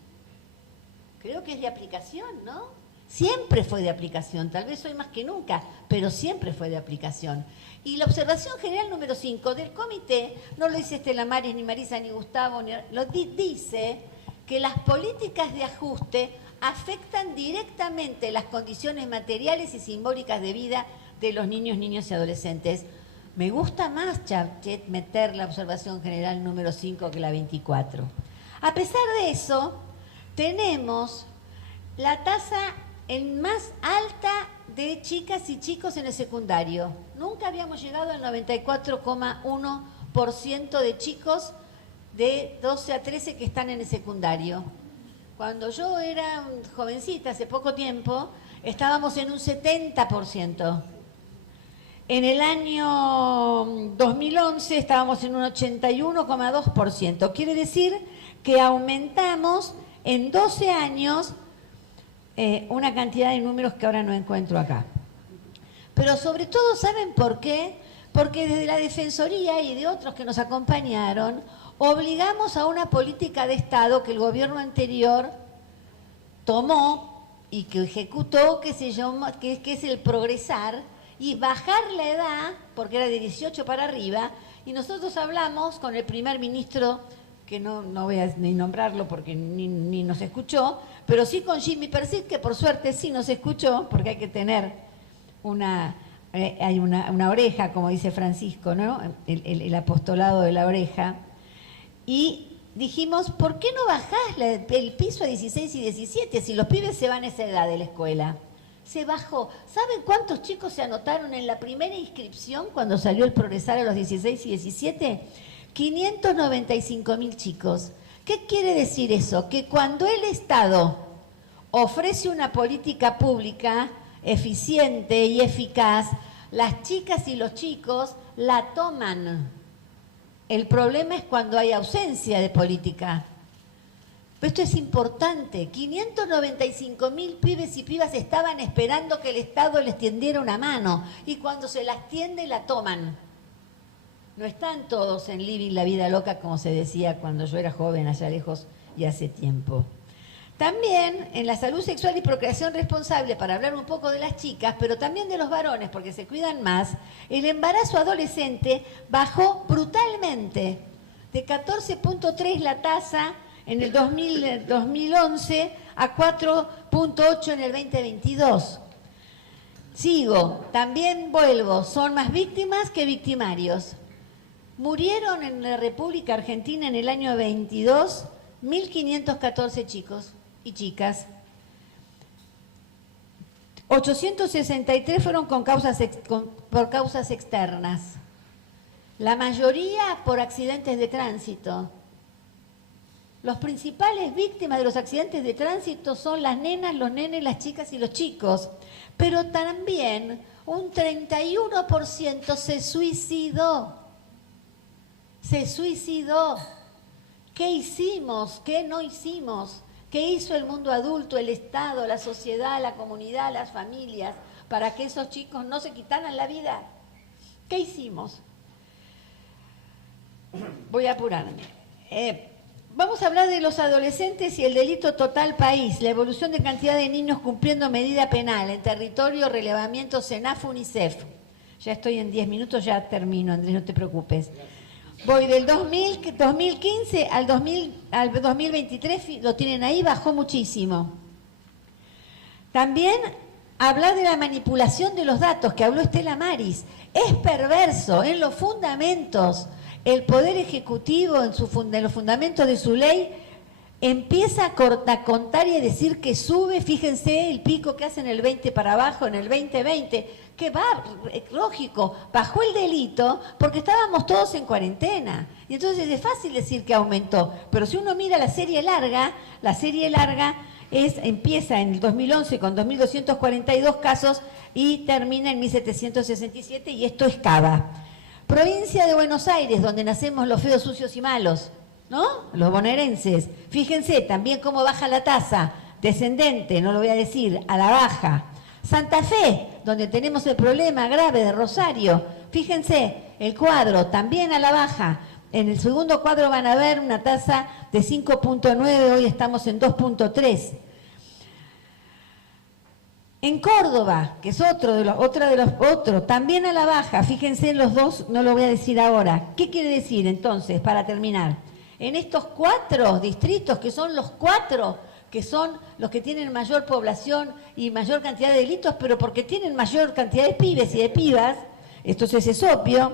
Creo que es de aplicación, ¿no? Siempre fue de aplicación, tal vez hoy más que nunca, pero siempre fue de aplicación. Y la observación general número 5 del comité, no lo dice Estela Maris, ni Marisa, ni Gustavo, dice que las políticas de ajuste afectan directamente las condiciones materiales y simbólicas de vida de los niños, niñas y adolescentes. Me gusta más, Chachet, meter la observación general número 5 que la 24. A pesar de eso, tenemos la tasa más alta de chicas y chicos en el secundario. Nunca habíamos llegado al 94,1% de chicos de 12 a 13 que están en el secundario. Cuando yo era jovencita, hace poco tiempo, estábamos en un 70%. En el año 2011 estábamos en un 81,2%. Quiere decir que aumentamos en 12 años una cantidad de números que ahora no encuentro acá. Pero sobre todo, ¿saben por qué? Porque desde la Defensoría y de otros que nos acompañaron, obligamos a una política de Estado que el gobierno anterior tomó y que ejecutó, que es el progresar, y bajar la edad, porque era de 18 para arriba, y nosotros hablamos con el primer ministro, que no voy a ni nombrarlo porque ni nos escuchó, pero sí con Jimmy Persic, que por suerte sí nos escuchó, porque hay que tener hay una oreja, como dice Francisco, ¿no? El apostolado de la oreja. Y dijimos, ¿por qué no bajás el piso a 16 y 17 si los pibes se van a esa edad de la escuela? Se bajó. ¿Saben cuántos chicos se anotaron en la primera inscripción cuando salió el Progresar a los 16 y 17? 595.000 chicos. ¿Qué quiere decir eso? Que cuando el Estado ofrece una política pública eficiente y eficaz, las chicas y los chicos la toman. El problema es cuando hay ausencia de política. Pero esto es importante. 595.000 pibes y pibas estaban esperando que el Estado les tendiera una mano, y cuando se las tiende la toman. No están todos en living la vida loca, como se decía cuando yo era joven, allá lejos y hace tiempo. También en la salud sexual y procreación responsable, para hablar un poco de las chicas, pero también de los varones, porque se cuidan más, el embarazo adolescente bajó brutalmente, de 14.3 la tasa en el 2011 a 4.8 en el 2022. Sigo, también vuelvo, son más víctimas que victimarios. Murieron en la República Argentina en el año 22 1.514 chicos y chicas. 863 fueron por causas externas. La mayoría por accidentes de tránsito. Los principales víctimas de los accidentes de tránsito son las nenas, los nenes, las chicas y los chicos. Pero también un 31% se suicidó. Se suicidó. ¿Qué hicimos? ¿Qué no hicimos? ¿Qué hizo el mundo adulto, el Estado, la sociedad, la comunidad, las familias, para que esos chicos no se quitaran la vida? ¿Qué hicimos? Voy a apurarme. Vamos a hablar de los adolescentes y el delito total país, la evolución de cantidad de niños cumpliendo medida penal en territorio, relevamiento CENAF, UNICEF. Ya estoy en 10 minutos, ya termino, Andrés, no te preocupes. Voy del 2015 al 2023, lo tienen ahí, bajó muchísimo. También hablar de la manipulación de los datos, que habló Estela Maris. Es perverso, en los fundamentos, el Poder Ejecutivo, en los fundamentos de su ley, empieza a contar y a decir que sube, fíjense el pico que hace en el 20 para abajo, en el 2020, que va, lógico, bajó el delito porque estábamos todos en cuarentena. Y entonces es fácil decir que aumentó. Pero si uno mira la serie larga empieza en el 2011 con 2.242 casos y termina en 1.767, y esto es Cava. Provincia de Buenos Aires, donde nacemos los feos, sucios y malos, ¿no? Los bonaerenses. Fíjense también cómo baja la tasa, descendente, no lo voy a decir, a la baja. Santa Fe, donde tenemos el problema grave de Rosario. Fíjense, el cuadro también a la baja. En el segundo cuadro van a ver una tasa de 5.9, hoy estamos en 2.3. En Córdoba, que es otro, también a la baja, fíjense en los dos, no lo voy a decir ahora. ¿Qué quiere decir entonces, para terminar? En estos 4 distritos, que son los 4 que son los que tienen mayor población y mayor cantidad de delitos, pero porque tienen mayor cantidad de pibes y de pibas, entonces es obvio.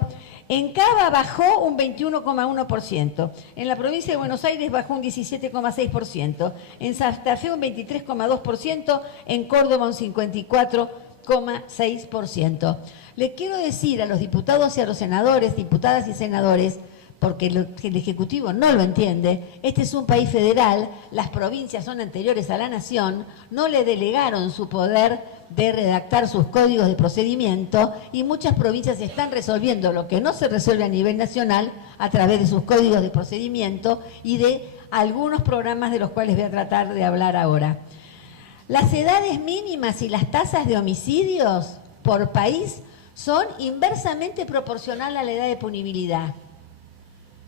En Cava bajó un 21,1%, en la provincia de Buenos Aires bajó un 17,6%, en Santa Fe un 23,2%, en Córdoba un 54,6%. Le quiero decir a los diputados y a los senadores, diputadas y senadores, porque el Ejecutivo no lo entiende, este es un país federal, las provincias son anteriores a la nación, no le delegaron su poder de redactar sus códigos de procedimiento, y muchas provincias están resolviendo lo que no se resuelve a nivel nacional a través de sus códigos de procedimiento y de algunos programas de los cuales voy a tratar de hablar ahora. Las edades mínimas y las tasas de homicidios por país son inversamente proporcionales a la edad de punibilidad.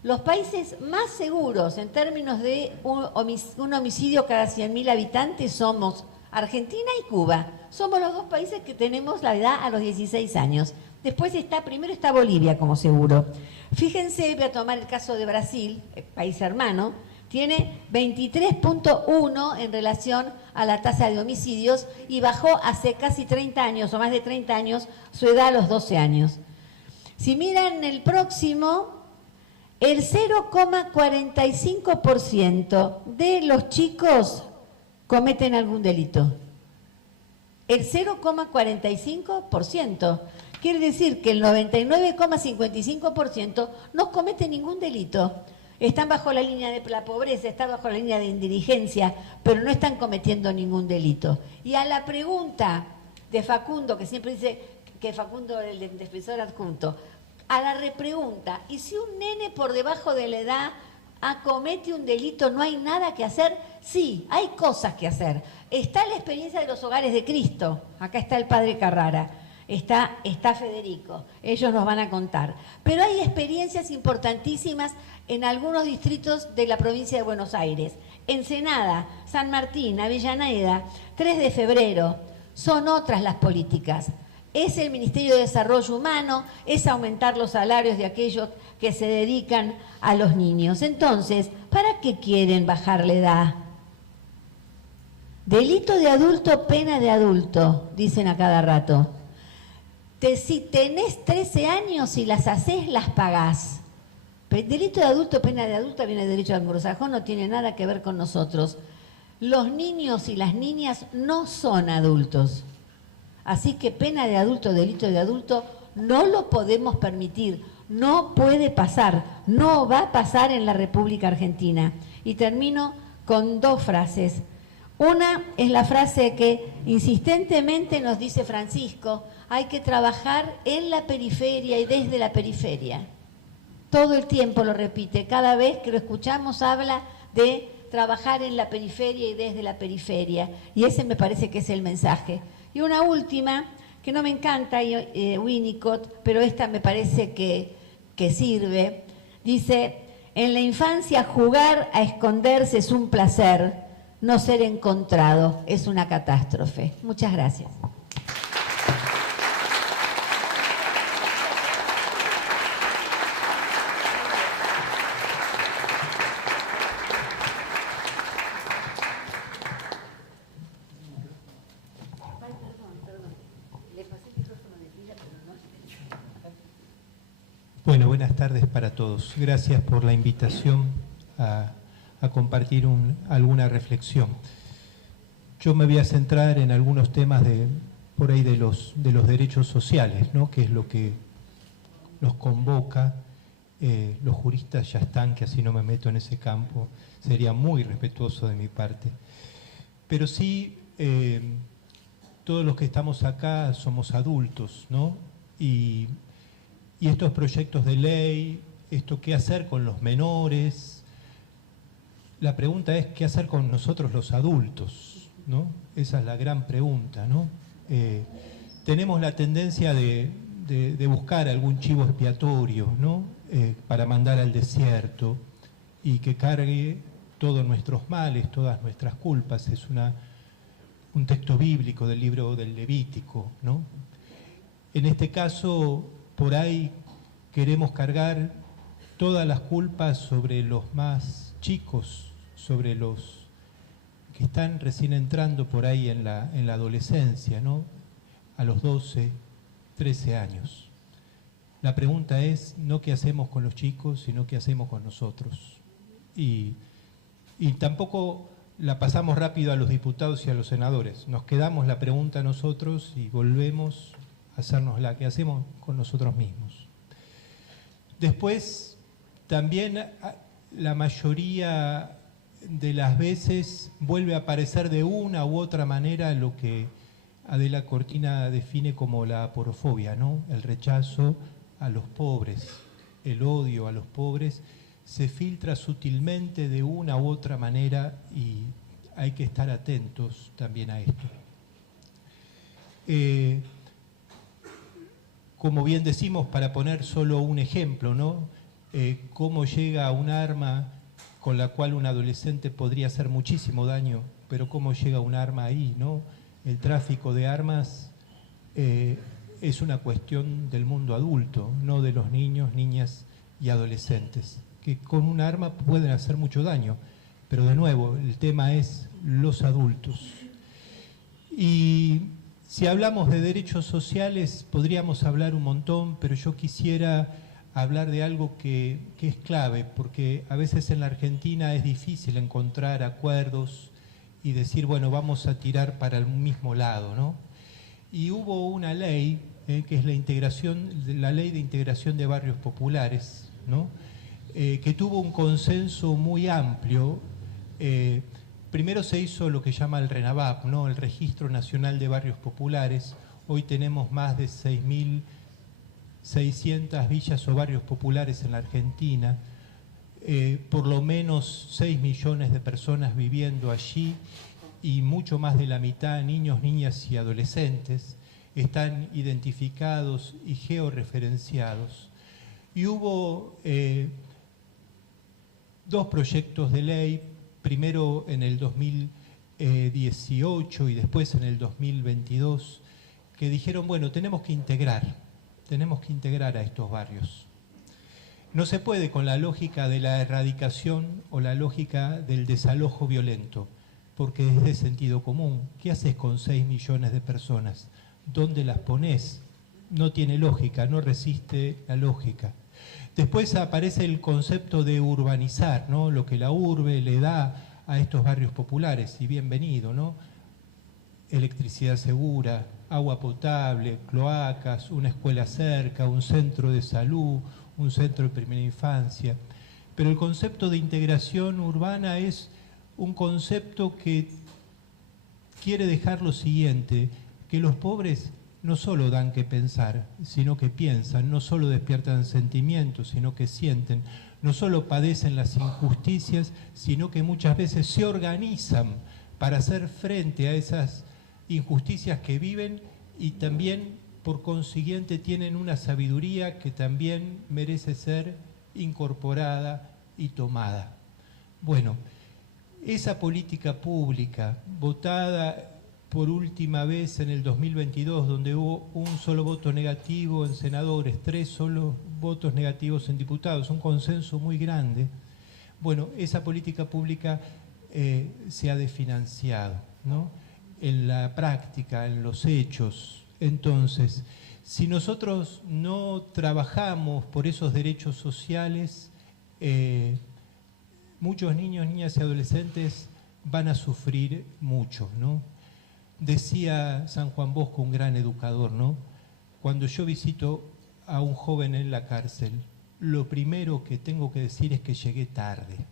Los países más seguros en términos de un homicidio cada 100.000 habitantes somos Argentina y Cuba. Somos los dos países que tenemos la edad a los 16 años. Después primero está Bolivia como seguro. Fíjense, voy a tomar el caso de Brasil, país hermano, tiene 23.1 en relación a la tasa de homicidios y bajó hace casi 30 años o más de 30 años su edad a los 12 años. Si miran el próximo, el 0,45% de los chicos cometen algún delito. El 0,45%. Quiere decir que el 99,55% no comete ningún delito. Están bajo la línea de la pobreza, están bajo la línea de indigencia, pero no están cometiendo ningún delito. Y a la pregunta de Facundo, que siempre dice que Facundo es el defensor adjunto, a la repregunta, ¿y si un nene por debajo de la edad comete un delito, no hay nada que hacer? Sí, hay cosas que hacer. Está la experiencia de los hogares de Cristo, acá está el padre Carrara. Está Federico, ellos nos van a contar. Pero hay experiencias importantísimas en algunos distritos de la provincia de Buenos Aires. Ensenada, San Martín, Avellaneda, 3 de febrero. Son otras las políticas. Es el Ministerio de Desarrollo Humano, es aumentar los salarios de aquellos que se dedican a los niños. Entonces, ¿para qué quieren bajar la edad? Delito de adulto, pena de adulto, dicen a cada rato. Si tenés 13 años y las hacés, las pagás. Delito de adulto, pena de adulto, viene del derecho anglosajón, no tiene nada que ver con nosotros. Los niños y las niñas no son adultos. Así que pena de adulto, delito de adulto, no lo podemos permitir. No puede pasar, no va a pasar en la República Argentina. Y termino con 2 frases. Una es la frase que insistentemente nos dice Francisco: hay que trabajar en la periferia y desde la periferia. Todo el tiempo lo repite, cada vez que lo escuchamos habla de trabajar en la periferia y desde la periferia. Y ese me parece que es el mensaje. Y una última, que no me encanta, Winnicott, pero esta me parece que sirve. Dice: en la infancia jugar a esconderse es un placer, no ser encontrado es una catástrofe. Muchas gracias. Bueno, buenas tardes para todos. Gracias por la invitación a compartir alguna reflexión. Yo me voy a centrar en algunos temas por ahí de los derechos sociales, ¿no? Que es lo que nos convoca. Los juristas ya están, que así no me meto en ese campo. Sería muy respetuoso de mi parte. Pero sí, todos los que estamos acá somos adultos, ¿no? Y estos proyectos de ley, esto qué hacer con los menores, la pregunta es qué hacer con nosotros los adultos, ¿no? Esa es la gran pregunta, ¿no? Tenemos la tendencia de buscar algún chivo expiatorio, ¿no? Para mandar al desierto y que cargue todos nuestros males, todas nuestras culpas. Es un texto bíblico del libro del Levítico, ¿no? En este caso, por ahí queremos cargar todas las culpas sobre los más chicos, sobre los que están recién entrando por ahí en la adolescencia, ¿no? A los 12, 13 años. La pregunta es no qué hacemos con los chicos, sino qué hacemos con nosotros. Y tampoco la pasamos rápido a los diputados y a los senadores. Nos quedamos la pregunta nosotros y volvemos a hacernos la que hacemos con nosotros mismos. Después, también la mayoría de las veces vuelve a aparecer de una u otra manera lo que Adela Cortina define como la aporofobia, ¿no? El rechazo a los pobres, el odio a los pobres, se filtra sutilmente de una u otra manera y hay que estar atentos también a esto. Como bien decimos, para poner solo un ejemplo, ¿no? Cómo llega un arma con la cual un adolescente podría hacer muchísimo daño pero cómo llega un arma ahí, ¿no? El tráfico de armas es una cuestión del mundo adulto, no de los niños, niñas y adolescentes, que con un arma pueden hacer mucho daño, pero de nuevo, el tema es los adultos. Y si hablamos de derechos sociales, podríamos hablar un montón, pero yo quisiera hablar de algo que es clave, porque a veces en la Argentina es difícil encontrar acuerdos y decir, bueno, vamos a tirar para el mismo lado, ¿no? Y hubo una ley, que es la Ley de Integración de Barrios Populares, ¿no? Que tuvo un consenso muy amplio. Primero se hizo lo que llama el RENAVAP, ¿no? El Registro Nacional de Barrios Populares. Hoy tenemos más de 6.600 villas o barrios populares en la Argentina, por lo menos 6 millones de personas viviendo allí y mucho más de la mitad niños, niñas y adolescentes están identificados y georreferenciados. Y hubo 2 proyectos de ley, primero en el 2018 y después en el 2022, que dijeron, bueno, tenemos que integrar a estos barrios. No se puede con la lógica de la erradicación o la lógica del desalojo violento, porque es de sentido común. ¿Qué haces con 6 millones de personas? ¿Dónde las pones? No tiene lógica, no resiste la lógica. Después aparece el concepto de urbanizar, ¿no? Lo que la urbe le da a estos barrios populares, y bienvenido, ¿no? Electricidad segura, agua potable, cloacas, una escuela cerca, un centro de salud, un centro de primera infancia. Pero el concepto de integración urbana es un concepto que quiere dejar lo siguiente, que los pobres no solo dan que pensar, sino que piensan, no solo despiertan sentimientos, sino que sienten, no solo padecen las injusticias, sino que muchas veces se organizan para hacer frente a esas injusticias que viven y también, por consiguiente, tienen una sabiduría que también merece ser incorporada y tomada. Bueno, esa política pública votada por última vez en el 2022, donde hubo un solo voto negativo en senadores, 3 solos votos negativos en diputados, un consenso muy grande. Bueno, esa política pública se ha desfinanciado, ¿no? En la práctica, en los hechos. Entonces, si nosotros no trabajamos por esos derechos sociales, muchos niños, niñas y adolescentes van a sufrir mucho, ¿no? Decía San Juan Bosco, un gran educador, ¿no? Cuando yo visito a un joven en la cárcel, lo primero que tengo que decir es que llegué tarde,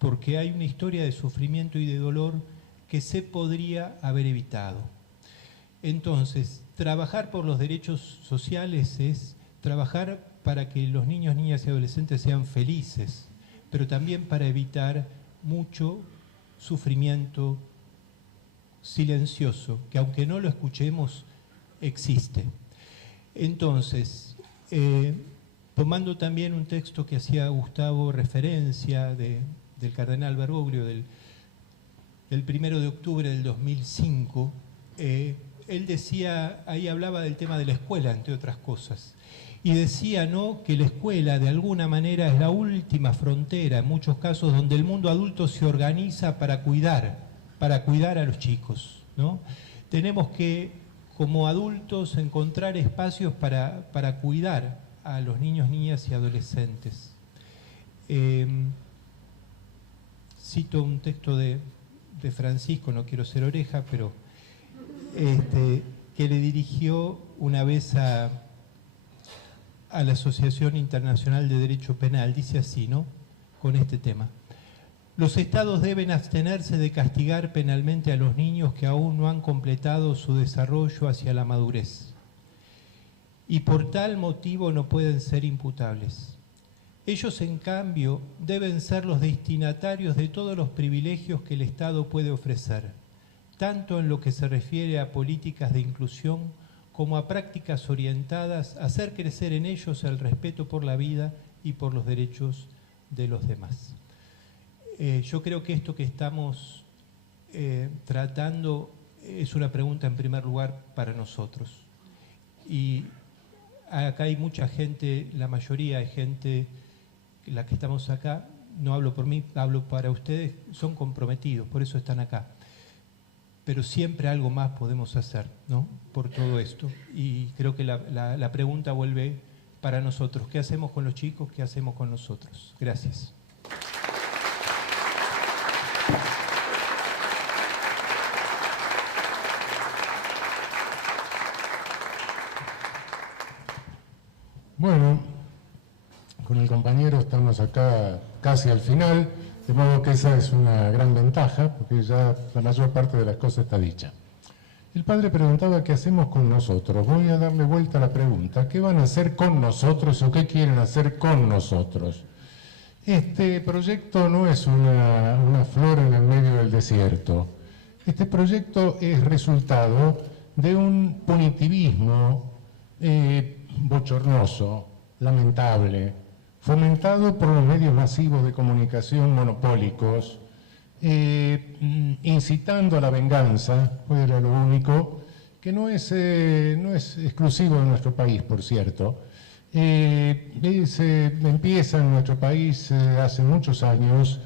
porque hay una historia de sufrimiento y de dolor que se podría haber evitado. Entonces, trabajar por los derechos sociales es trabajar para que los niños, niñas y adolescentes sean felices, pero también para evitar mucho sufrimiento silencioso, que aunque no lo escuchemos, existe. Entonces, tomando también un texto que hacía Gustavo referencia del cardenal Bergoglio del 1 de octubre del 2005, él decía, ahí hablaba del tema de la escuela, entre otras cosas, y decía, ¿no?, que la escuela de alguna manera es la última frontera, en muchos casos, donde el mundo adulto se organiza para cuidar a los chicos, ¿no? Tenemos que, como adultos, encontrar espacios para cuidar a los niños, niñas y adolescentes. Cito un texto de Francisco, no quiero ser oreja, pero que le dirigió una vez a la Asociación Internacional de Derecho Penal. Dice así, ¿no?, con este tema: los estados deben abstenerse de castigar penalmente a los niños que aún no han completado su desarrollo hacia la madurez, y por tal motivo no pueden ser imputables. Ellos, en cambio, deben ser los destinatarios de todos los privilegios que el Estado puede ofrecer, tanto en lo que se refiere a políticas de inclusión como a prácticas orientadas a hacer crecer en ellos el respeto por la vida y por los derechos de los demás. Yo creo que esto que estamos tratando, es una pregunta en primer lugar para nosotros. Y acá hay mucha gente, la mayoría de gente, la que estamos acá, no hablo por mí, hablo para ustedes, son comprometidos, por eso están acá. Pero siempre algo más podemos hacer, ¿no? Por todo esto. Y creo que la pregunta vuelve para nosotros. ¿Qué hacemos con los chicos? ¿Qué hacemos con nosotros? Gracias. Bueno, con el compañero estamos acá casi al final, de modo que esa es una gran ventaja, porque ya la mayor parte de las cosas está dicha. El padre preguntaba qué hacemos con nosotros. Voy a darle vuelta a la pregunta. ¿Qué van a hacer con nosotros o qué quieren hacer con nosotros? Este proyecto no es una flor en el medio del desierto. Este proyecto es resultado de un punitivismo bochornoso, lamentable, fomentado por los medios masivos de comunicación monopólicos, incitando a la venganza, era lo único, que no es exclusivo de nuestro país, por cierto. Empieza en nuestro país hace muchos años,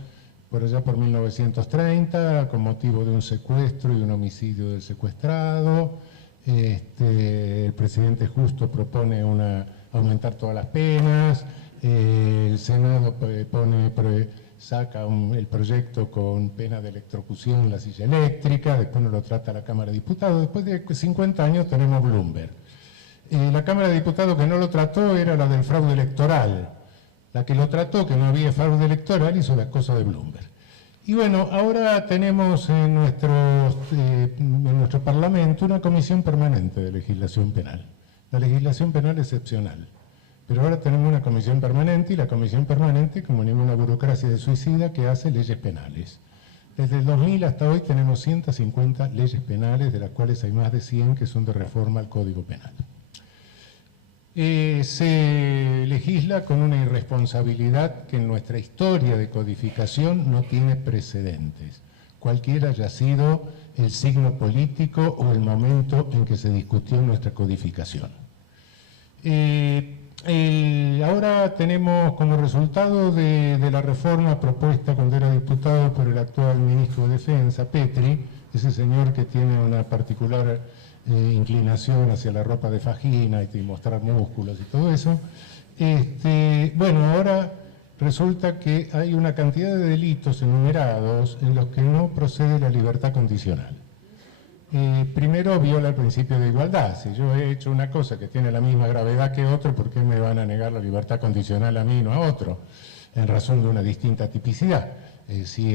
por allá por 1930, con motivo de un secuestro y un homicidio del secuestrado. El presidente Justo propone aumentar todas las penas, el Senado saca el proyecto con pena de electrocución en la silla eléctrica, después no lo trata la Cámara de Diputados, después de 50 años tenemos Bloomberg. La Cámara de Diputados que no lo trató era la del fraude electoral, la que lo trató, que no había fraude electoral, hizo las cosas de Bloomberg. Y bueno, ahora tenemos en nuestro Parlamento una comisión permanente de legislación penal. La legislación penal excepcional. Pero ahora tenemos una comisión permanente y la comisión permanente, como ninguna burocracia de suicida, que hace leyes penales. Desde el 2000 hasta hoy tenemos 150 leyes penales, de las cuales hay más de 100 que son de reforma al Código Penal. Se legisla con una irresponsabilidad que en nuestra historia de codificación no tiene precedentes, cualquiera haya sido el signo político o el momento en que se discutió nuestra codificación. Ahora tenemos como resultado de la reforma propuesta cuando era diputado por el actual ministro de Defensa, Petri, ese señor que tiene una particular inclinación hacia la ropa de fajina y mostrar músculos y todo eso. Bueno, ahora resulta que hay una cantidad de delitos enumerados en los que no procede la libertad condicional. Primero viola el principio de igualdad. Si yo he hecho una cosa que tiene la misma gravedad que otro, ¿por qué me van a negar la libertad condicional a mí y no a otro? En razón de una distinta tipicidad. Si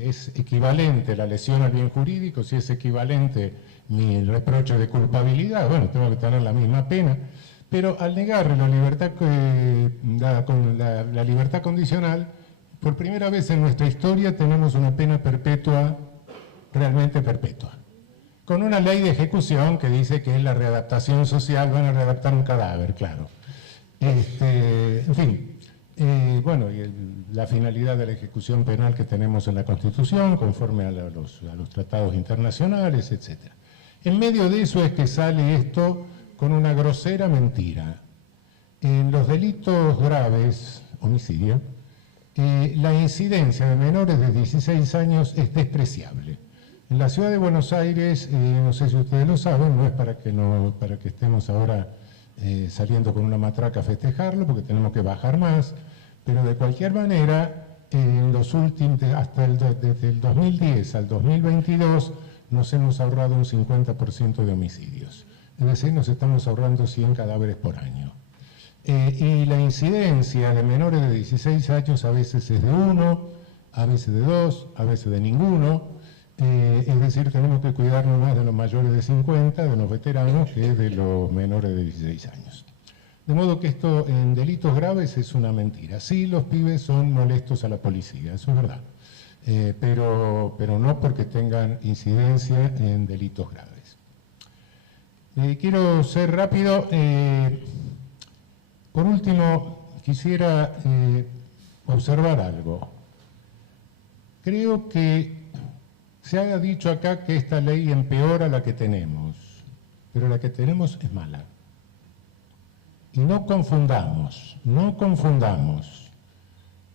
es equivalente la lesión al bien jurídico, si es equivalente mi reproche de culpabilidad, bueno, tengo que tener la misma pena, pero al negarle la libertad condicional, por primera vez en nuestra historia tenemos una pena perpetua, realmente perpetua, con una ley de ejecución que dice que es la readaptación social, van a readaptar un cadáver, claro. En fin, bueno, y la finalidad de la ejecución penal que tenemos en la Constitución, conforme a los tratados internacionales, etc. En medio de eso es que sale esto con una grosera mentira. En los delitos graves, homicidio, la incidencia de menores de 16 años es despreciable. En la ciudad de Buenos Aires, no sé si ustedes lo saben, no es para que estemos ahora saliendo con una matraca a festejarlo, porque tenemos que bajar más, pero de cualquier manera, en los últimos, desde el 2010 al 2022, nos hemos ahorrado un 50% de homicidios. Es decir, nos estamos ahorrando 100 cadáveres por año. Y la incidencia de menores de 16 años a veces es de 1, a veces de 2, a veces de ninguno. Es decir, tenemos que cuidarnos más de los mayores de 50, de los veteranos, que de los menores de 16 años. De modo que esto en delitos graves es una mentira. Sí, los pibes son molestos a la policía, eso es verdad. Pero no porque tengan incidencia en delitos graves. Quiero ser rápido. Por último, quisiera observar algo. Creo que Se ha dicho acá que esta ley empeora la que tenemos, pero la que tenemos es mala. Y no confundamos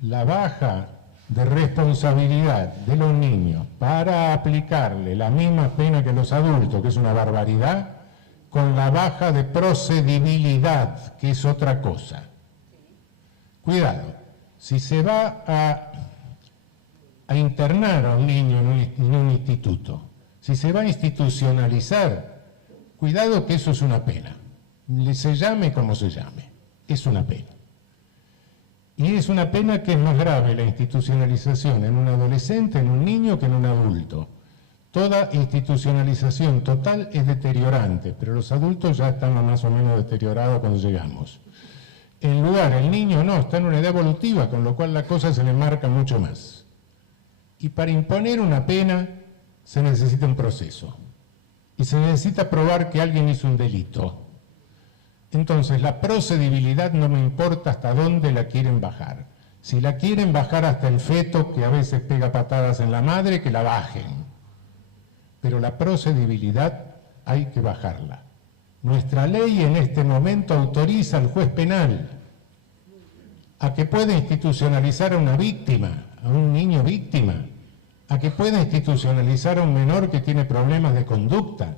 la baja de responsabilidad de los niños para aplicarle la misma pena que los adultos, que es una barbaridad, con la baja de procedibilidad, que es otra cosa. Cuidado, si se va a internar a un niño en un instituto, si se va a institucionalizar, cuidado que eso es una pena. Se llame como se llame, es una pena. Y es una pena que es más grave la institucionalización en un adolescente, en un niño, que en un adulto. Toda institucionalización total es deteriorante, pero los adultos ya están más o menos deteriorados cuando llegamos. En lugar, el niño no, está en una edad evolutiva, con lo cual la cosa se le marca mucho más. Y para imponer una pena se necesita un proceso. Y se necesita probar que alguien hizo un delito. Entonces, la procedibilidad no me importa hasta dónde la quieren bajar. Si la quieren bajar hasta el feto, que a veces pega patadas en la madre, que la bajen. Pero la procedibilidad hay que bajarla. Nuestra ley en este momento autoriza al juez penal a que pueda institucionalizar a una víctima, a un niño víctima, a que pueda institucionalizar a un menor que tiene problemas de conducta.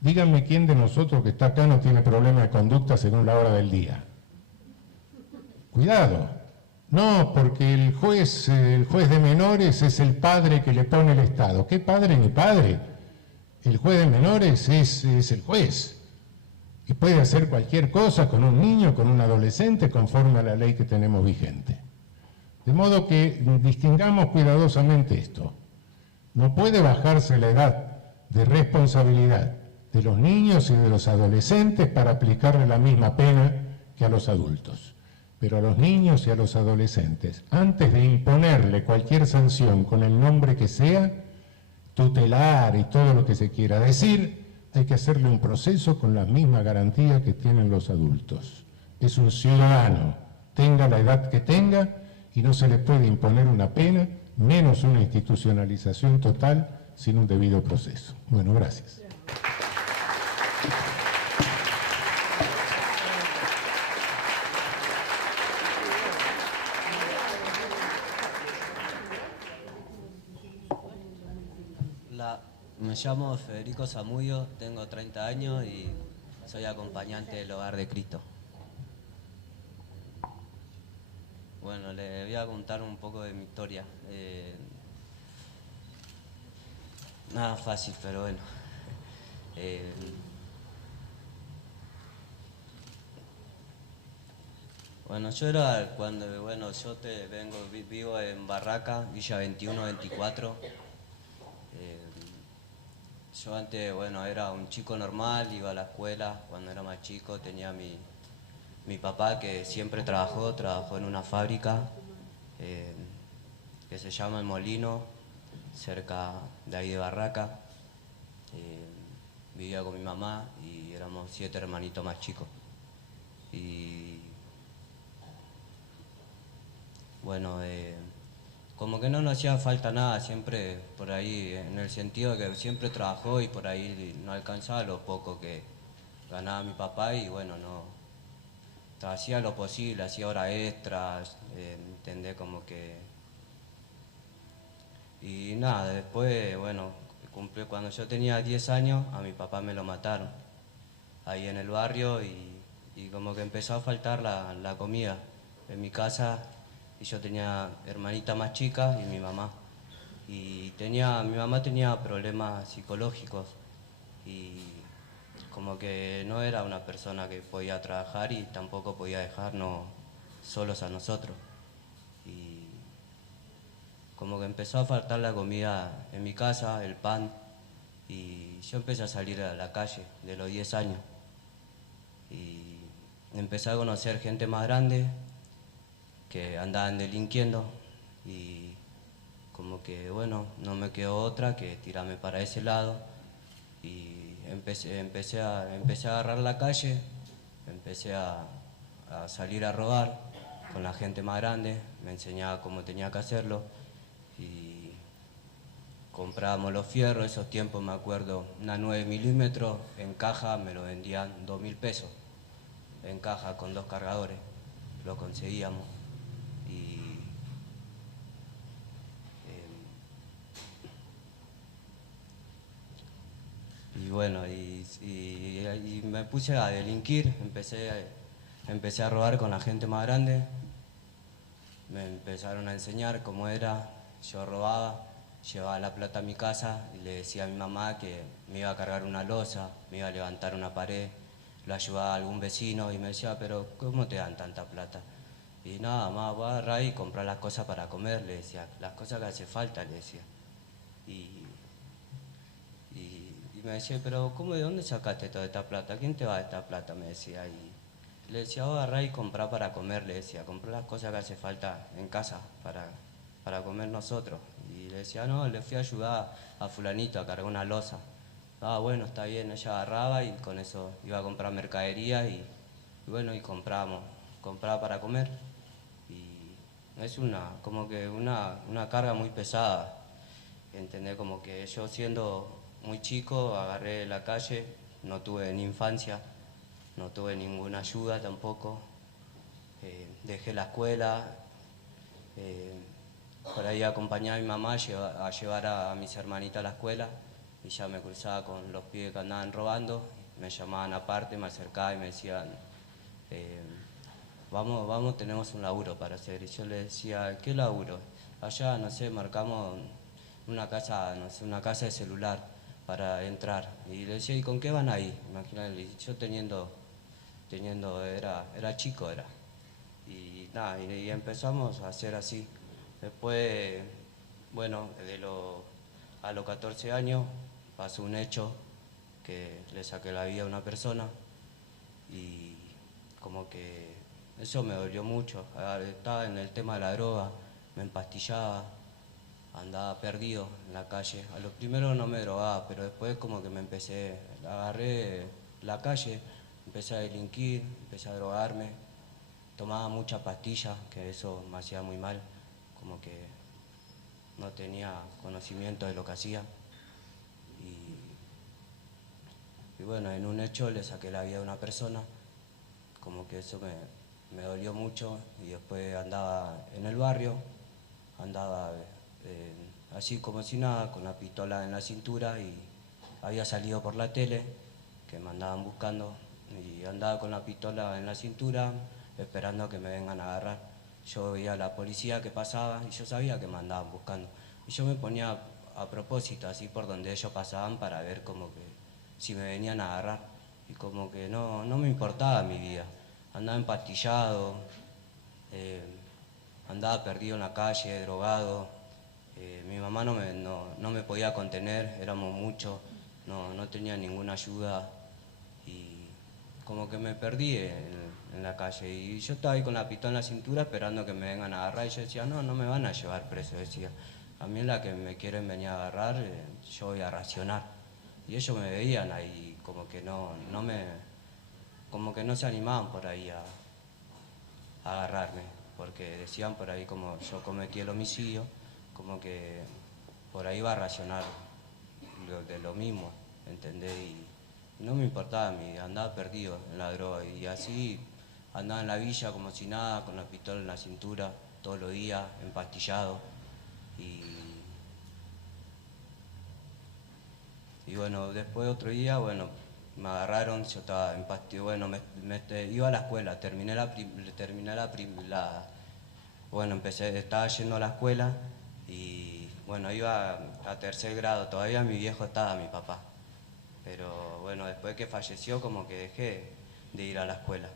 Díganme quién de nosotros que está acá no tiene problemas de conducta según la hora del día. Cuidado. No, porque el juez de menores es el padre que le pone el Estado. ¿Qué padre ni padre? El juez de menores es el juez. Y puede hacer cualquier cosa con un niño, con un adolescente, conforme a la ley que tenemos vigente. De modo que distingamos cuidadosamente esto. No puede bajarse la edad de responsabilidad de los niños y de los adolescentes para aplicarle la misma pena que a los adultos. Pero a los niños y a los adolescentes, antes de imponerle cualquier sanción con el nombre que sea, tutelar y todo lo que se quiera decir, hay que hacerle un proceso con la misma garantía que tienen los adultos. Es un ciudadano, tenga la edad que tenga, y no se le puede imponer una pena, menos una institucionalización total, sin un debido proceso. Bueno, gracias. Me llamo Federico Zamudio, tengo 30 años y soy acompañante del Hogar de Cristo. Bueno, le voy a contar un poco de mi historia. Nada fácil, pero bueno. Bueno, vivo en Barraca, Villa 21-24. Yo antes, era un chico normal, iba a la escuela. Cuando era más chico tenía mi papá que siempre trabajó en una fábrica que se llama El Molino, cerca de ahí de Barraca. Vivía con mi mamá y éramos 7 hermanitos más chicos. Y como que no nos hacía falta nada, siempre por ahí, en el sentido de que siempre trabajó y por ahí no alcanzaba lo poco que ganaba mi papá y no hacía lo posible, hacía horas extras, entendés, como que... Y nada, después, cuando yo tenía 10 años, a mi papá me lo mataron ahí en el barrio y como que empezó a faltar la comida en mi casa. Y yo tenía hermanita más chica y mi mamá. Y mi mamá tenía problemas psicológicos y como que no era una persona que podía trabajar y tampoco podía dejarnos solos a nosotros. Y como que empezó a faltar la comida en mi casa, el pan, y yo empecé a salir a la calle de los 10 años. Y empecé a conocer gente más grande que andaban delinquiendo y como que no me quedó otra que tirarme para ese lado y empecé a agarrar la calle, empecé a salir a robar con la gente más grande, me enseñaba cómo tenía que hacerlo y comprábamos los fierros, esos tiempos me acuerdo, una 9 milímetros en caja me lo vendían 2.000 pesos, en caja con 2 cargadores, lo conseguíamos. Y bueno, y me puse a delinquir, empecé a robar con la gente más grande, me empezaron a enseñar cómo era, yo robaba, llevaba la plata a mi casa y le decía a mi mamá que me iba a cargar una losa, me iba a levantar una pared, lo ayudaba a algún vecino y me decía, pero ¿cómo te dan tanta plata? Y nada más, voy a agarrar y comprar las cosas para comer, le decía, las cosas que hace falta, le decía. Y me decía, pero ¿cómo, de dónde sacaste toda esta plata? ¿Quién te va a esta plata? Me decía. Y le decía, voy a agarrar y comprar para comer, le decía, comprar las cosas que hace falta en casa para comer nosotros. Y le decía, no, le fui a ayudar a fulanito a cargar una losa. Ah, bueno, está bien, ella agarraba y con eso iba a comprar mercadería y bueno, y compraba para comer. Y es como que una carga muy pesada, ¿entendés? Como que yo siendo muy chico agarré la calle, no tuve ni infancia, no tuve ninguna ayuda tampoco, dejé la escuela, por ahí acompañaba a mi mamá a llevar a mis hermanitas a la escuela y ya me cruzaba con los pibes que andaban robando, me llamaban aparte, me acercaban y me decían, vamos, tenemos un laburo para hacer. Y yo les decía, ¿qué laburo? Allá, no sé, marcamos una casa, no sé, una casa de celular para entrar. Y le decía, ¿y con qué van ahí? Imagínate, yo era chico. Y nada, y empezamos a hacer así. Después, bueno, a los 14 años pasó un hecho que le saqué la vida a una persona y como que eso me dolió mucho. Estaba en el tema de la droga, me empastillaba, andaba perdido en la calle. A lo primero no me drogaba, pero después como que agarré la calle, empecé a delinquir, empecé a drogarme, tomaba mucha pastilla, que eso me hacía muy mal, como que no tenía conocimiento de lo que hacía. Y bueno, en un hecho le saqué la vida a una persona, como que eso me dolió mucho, y después andaba en el barrio, andaba así como si nada, con la pistola en la cintura, y había salido por la tele, que me andaban buscando, y andaba con la pistola en la cintura, esperando a que me vengan a agarrar. Yo veía a la policía que pasaba, y yo sabía que me andaban buscando. Y yo me ponía a propósito, así por donde ellos pasaban, para ver como que si me venían a agarrar. Y como que no me importaba mi vida. Andaba empastillado, andaba perdido en la calle, drogado. Mi mamá no me podía contener, éramos muchos, no tenía ninguna ayuda. Y como que me perdí en la calle. Y yo estaba ahí con la pistola en la cintura esperando que me vengan a agarrar. Y yo decía, no me van a llevar preso, decía. A mí la que me quieren venir a agarrar, yo voy a racionar. Y ellos me veían ahí, como que como que no se animaban por ahí a agarrarme, porque decían por ahí como yo cometí el homicidio, como que por ahí va a racionar de lo mismo, ¿entendés? Y no me importaba, andaba perdido en la droga, y así andaba en la villa como si nada, con la pistola en la cintura, todos los días, empastillado. Y bueno, después otro día, bueno, me agarraron, yo estaba empastillado, bueno, iba a la escuela, bueno, estaba yendo a la escuela y bueno, iba a 3er grado, todavía mi viejo estaba, mi papá. Pero bueno, después que falleció como que dejé de ir a la escuela.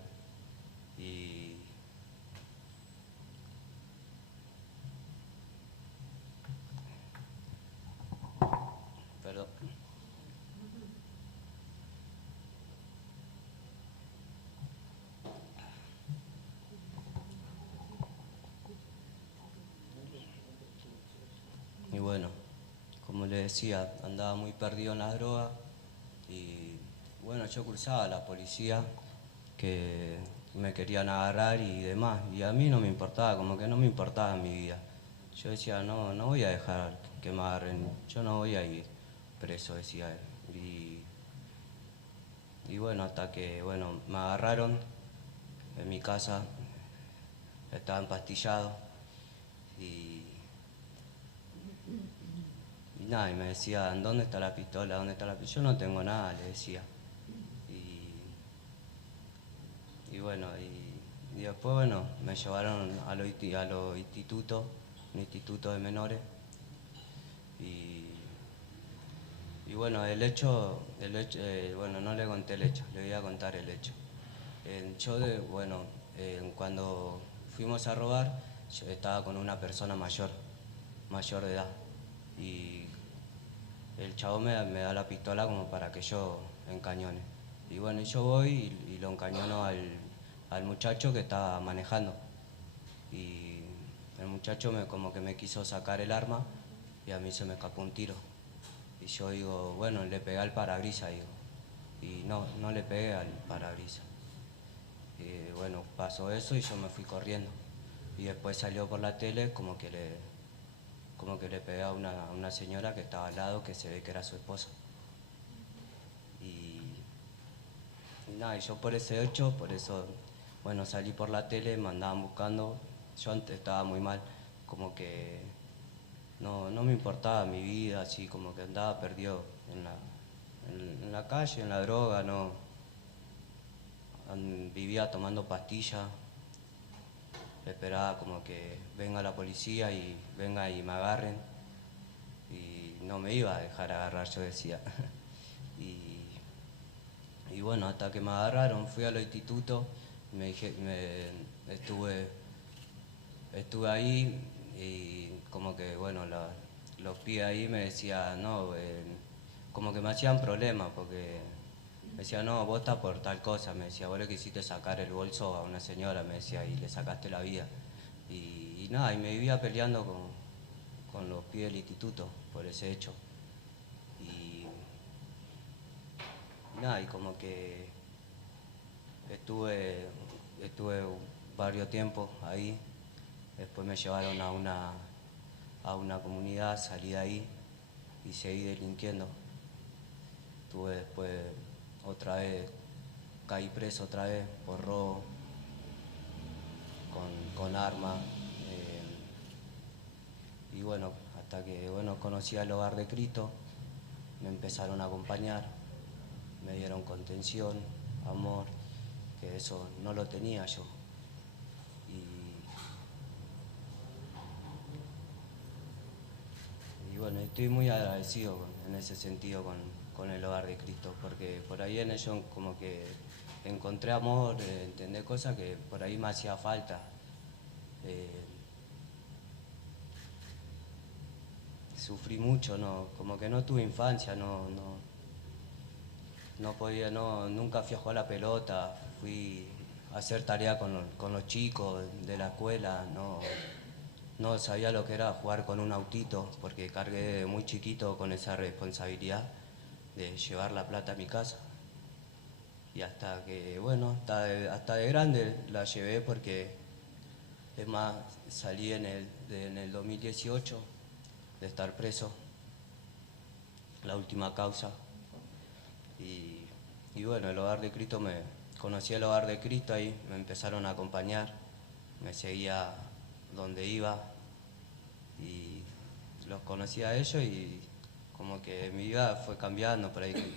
Perdón. Y bueno, como les decía, andaba muy perdido en la droga y bueno, yo cruzaba a la policía que me querían agarrar y demás, y a mí no me importaba, como que no me importaba mi vida. Yo decía, no voy a dejar que me agarren. Yo no voy a ir preso, decía él. Y bueno, hasta que bueno, me agarraron en mi casa, estaba empastillado y nada, y me decían, ¿dónde está la pistola? ¿Dónde está la pistola? Yo no tengo nada, le decía. Y bueno, y después bueno, me llevaron a los institutos, un instituto de menores. Y bueno, el hecho bueno, no le conté el hecho, le voy a contar el hecho. Cuando fuimos a robar, yo estaba con una persona mayor de edad. Y el chavo me da la pistola como para que yo encañone. Y bueno, yo voy y lo encañono al muchacho que estaba manejando. Y el muchacho como que me quiso sacar el arma y a mí se me escapó un tiro. Y yo digo, bueno, le pegué al parabrisas, digo. Y no le pegué al parabrisas. Y bueno, pasó eso y yo me fui corriendo. Y después salió por la tele como que le pegué a una señora que estaba al lado, que se ve que era su esposa. Y nada, y yo por ese hecho, por eso, bueno, salí por la tele, me andaban buscando. Yo antes estaba muy mal, como que no me importaba mi vida, así como que andaba perdido en la calle, en la droga, vivía tomando pastillas, esperaba como que venga la policía y venga y me agarren, y no me iba a dejar agarrar, yo decía. Y bueno, hasta que me agarraron, fui al instituto, estuve ahí y como que, bueno, los pibes ahí me decían, no, como que me hacían problemas porque me decían, no, vos estás por tal cosa, me decía, vos le quisiste sacar el bolso a una señora, me decía, y le sacaste la vida. Y nada, y me vivía peleando con los pibes del instituto por ese hecho. Y nada, y como que estuve varios tiempos ahí, después me llevaron a una comunidad, salí de ahí y seguí delinquiendo. Estuve después otra vez, caí preso otra vez por robo, con arma. Y bueno, hasta que bueno, conocí al Hogar de Cristo, me empezaron a acompañar, me dieron contención, amor, que eso no lo tenía yo. Y bueno, estoy muy agradecido en ese sentido con el Hogar de Cristo, porque por ahí en ellos como que encontré amor, entendé cosas que por ahí me hacía falta. Sufrí mucho, como que no tuve infancia, no podía, nunca fui a jugar a la pelota, fui a hacer tarea con los chicos de la escuela, no sabía lo que era jugar con un autito, porque cargué muy chiquito con esa responsabilidad de llevar la plata a mi casa. Y hasta que, bueno, hasta de grande la llevé porque, es más, salí en el 2018 de estar preso, la última causa. Y bueno, el Hogar de Cristo, conocí el Hogar de Cristo, ahí me empezaron a acompañar, me seguía donde iba y los conocí a ellos y como que mi vida fue cambiando, por ahí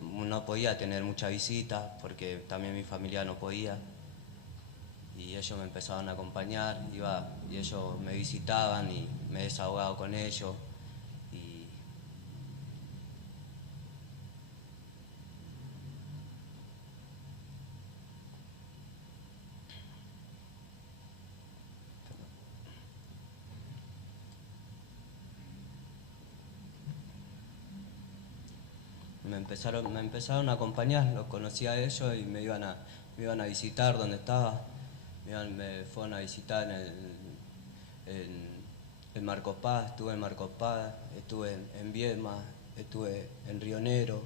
no podía tener muchas visitas porque también mi familia no podía. Y ellos me empezaron a acompañar, iba y ellos me visitaban y me desahogaba con ellos. Me empezaron a acompañar, los conocí a ellos y me iban a visitar donde estaba. Me fueron a visitar en Marcos Paz, estuve en Marcos Paz, estuve en Viedma, estuve en Río Negro,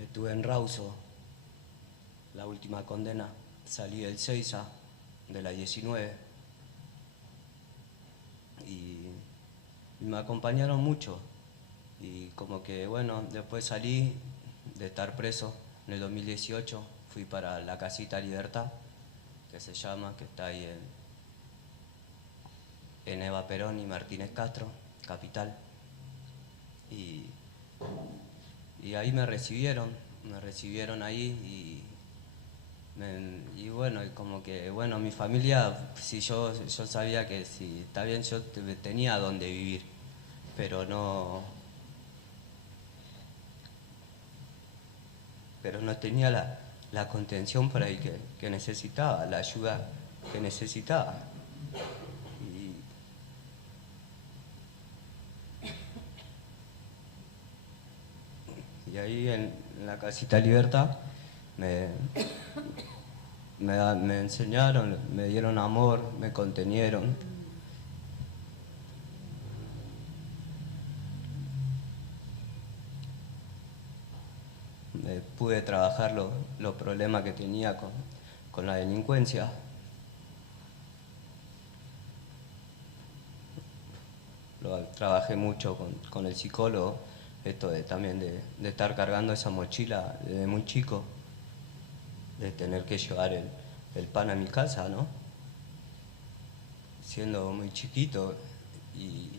estuve en Rauso. La última condena salí del Seiza, de la 19. Y me acompañaron mucho. Y como que, bueno, después salí de estar preso en el 2018, fui para la Casita Libertad, que se llama, que está ahí en Eva Perón y Martínez Castro, Capital. Y ahí me recibieron ahí y bueno, y como que, bueno, mi familia, si yo sabía que si está bien, yo tenía donde vivir, pero no tenía la contención por ahí que necesitaba, la ayuda que necesitaba. Y ahí en la Casita Libertad me enseñaron, me dieron amor, me contenieron. Pude trabajar los problemas que tenía con la delincuencia. Trabajé mucho con el psicólogo, esto también de estar cargando esa mochila desde muy chico, de tener que llevar el pan a mi casa, ¿no? Siendo muy chiquito y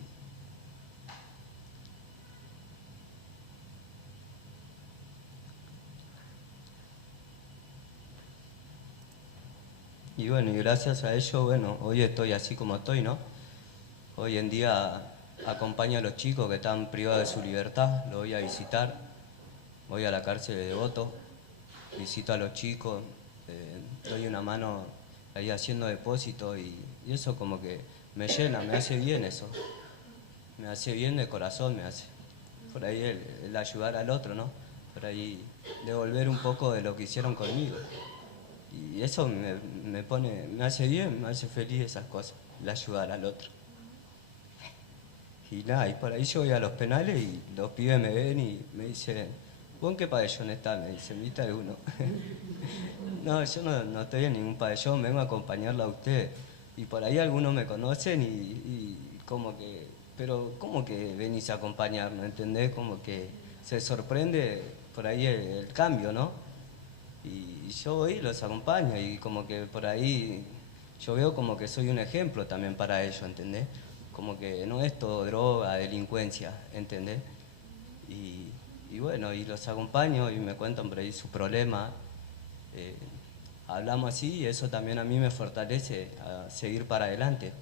bueno, y gracias a ello, bueno, hoy estoy así como estoy, ¿no? Hoy en día acompaño a los chicos que están privados de su libertad, los voy a visitar, voy a la cárcel de Devoto, visito a los chicos, doy una mano ahí haciendo depósito y eso como que me llena, me hace bien eso, me hace bien de corazón, me hace. Por ahí el ayudar al otro, ¿no? Por ahí devolver un poco de lo que hicieron conmigo. Y eso me hace bien, me hace feliz esas cosas, el ayudar al otro. Y nada, y por ahí yo voy a los penales y los pibes me ven y me dicen, ¿vos en qué pabellón estás? Me dicen, ¿viste alguno? No, yo no estoy en ningún pabellón, vengo a acompañarla a usted. Y por ahí algunos me conocen y como que, pero ¿cómo que venís a acompañarnos? ¿Entendés? Como que se sorprende por ahí el cambio, ¿no? Y yo voy y los acompaño y como que por ahí yo veo como que soy un ejemplo también para ellos, ¿entendés? Como que no es todo droga, delincuencia, ¿entendés? Y bueno, y los acompaño y me cuentan por ahí su problema. Hablamos así y eso también a mí me fortalece a seguir para adelante.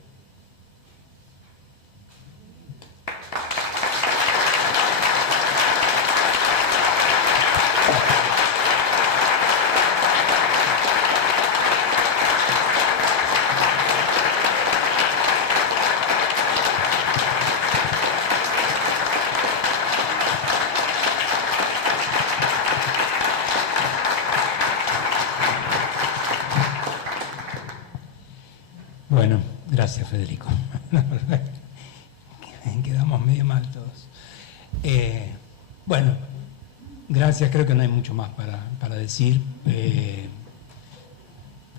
Bueno, gracias Federico. Quedamos medio mal todos. Bueno, gracias, creo que no hay mucho más para decir.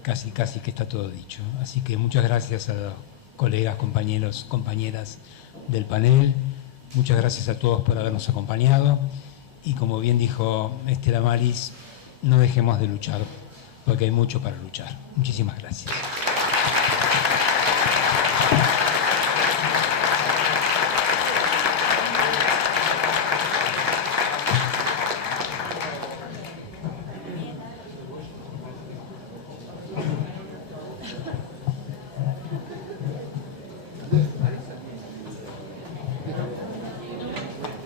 Casi que está todo dicho. Así que muchas gracias a los colegas, compañeros, compañeras del panel. Muchas gracias a todos por habernos acompañado. Y como bien dijo Estela Maris, no dejemos de luchar, porque hay mucho para luchar. Muchísimas gracias.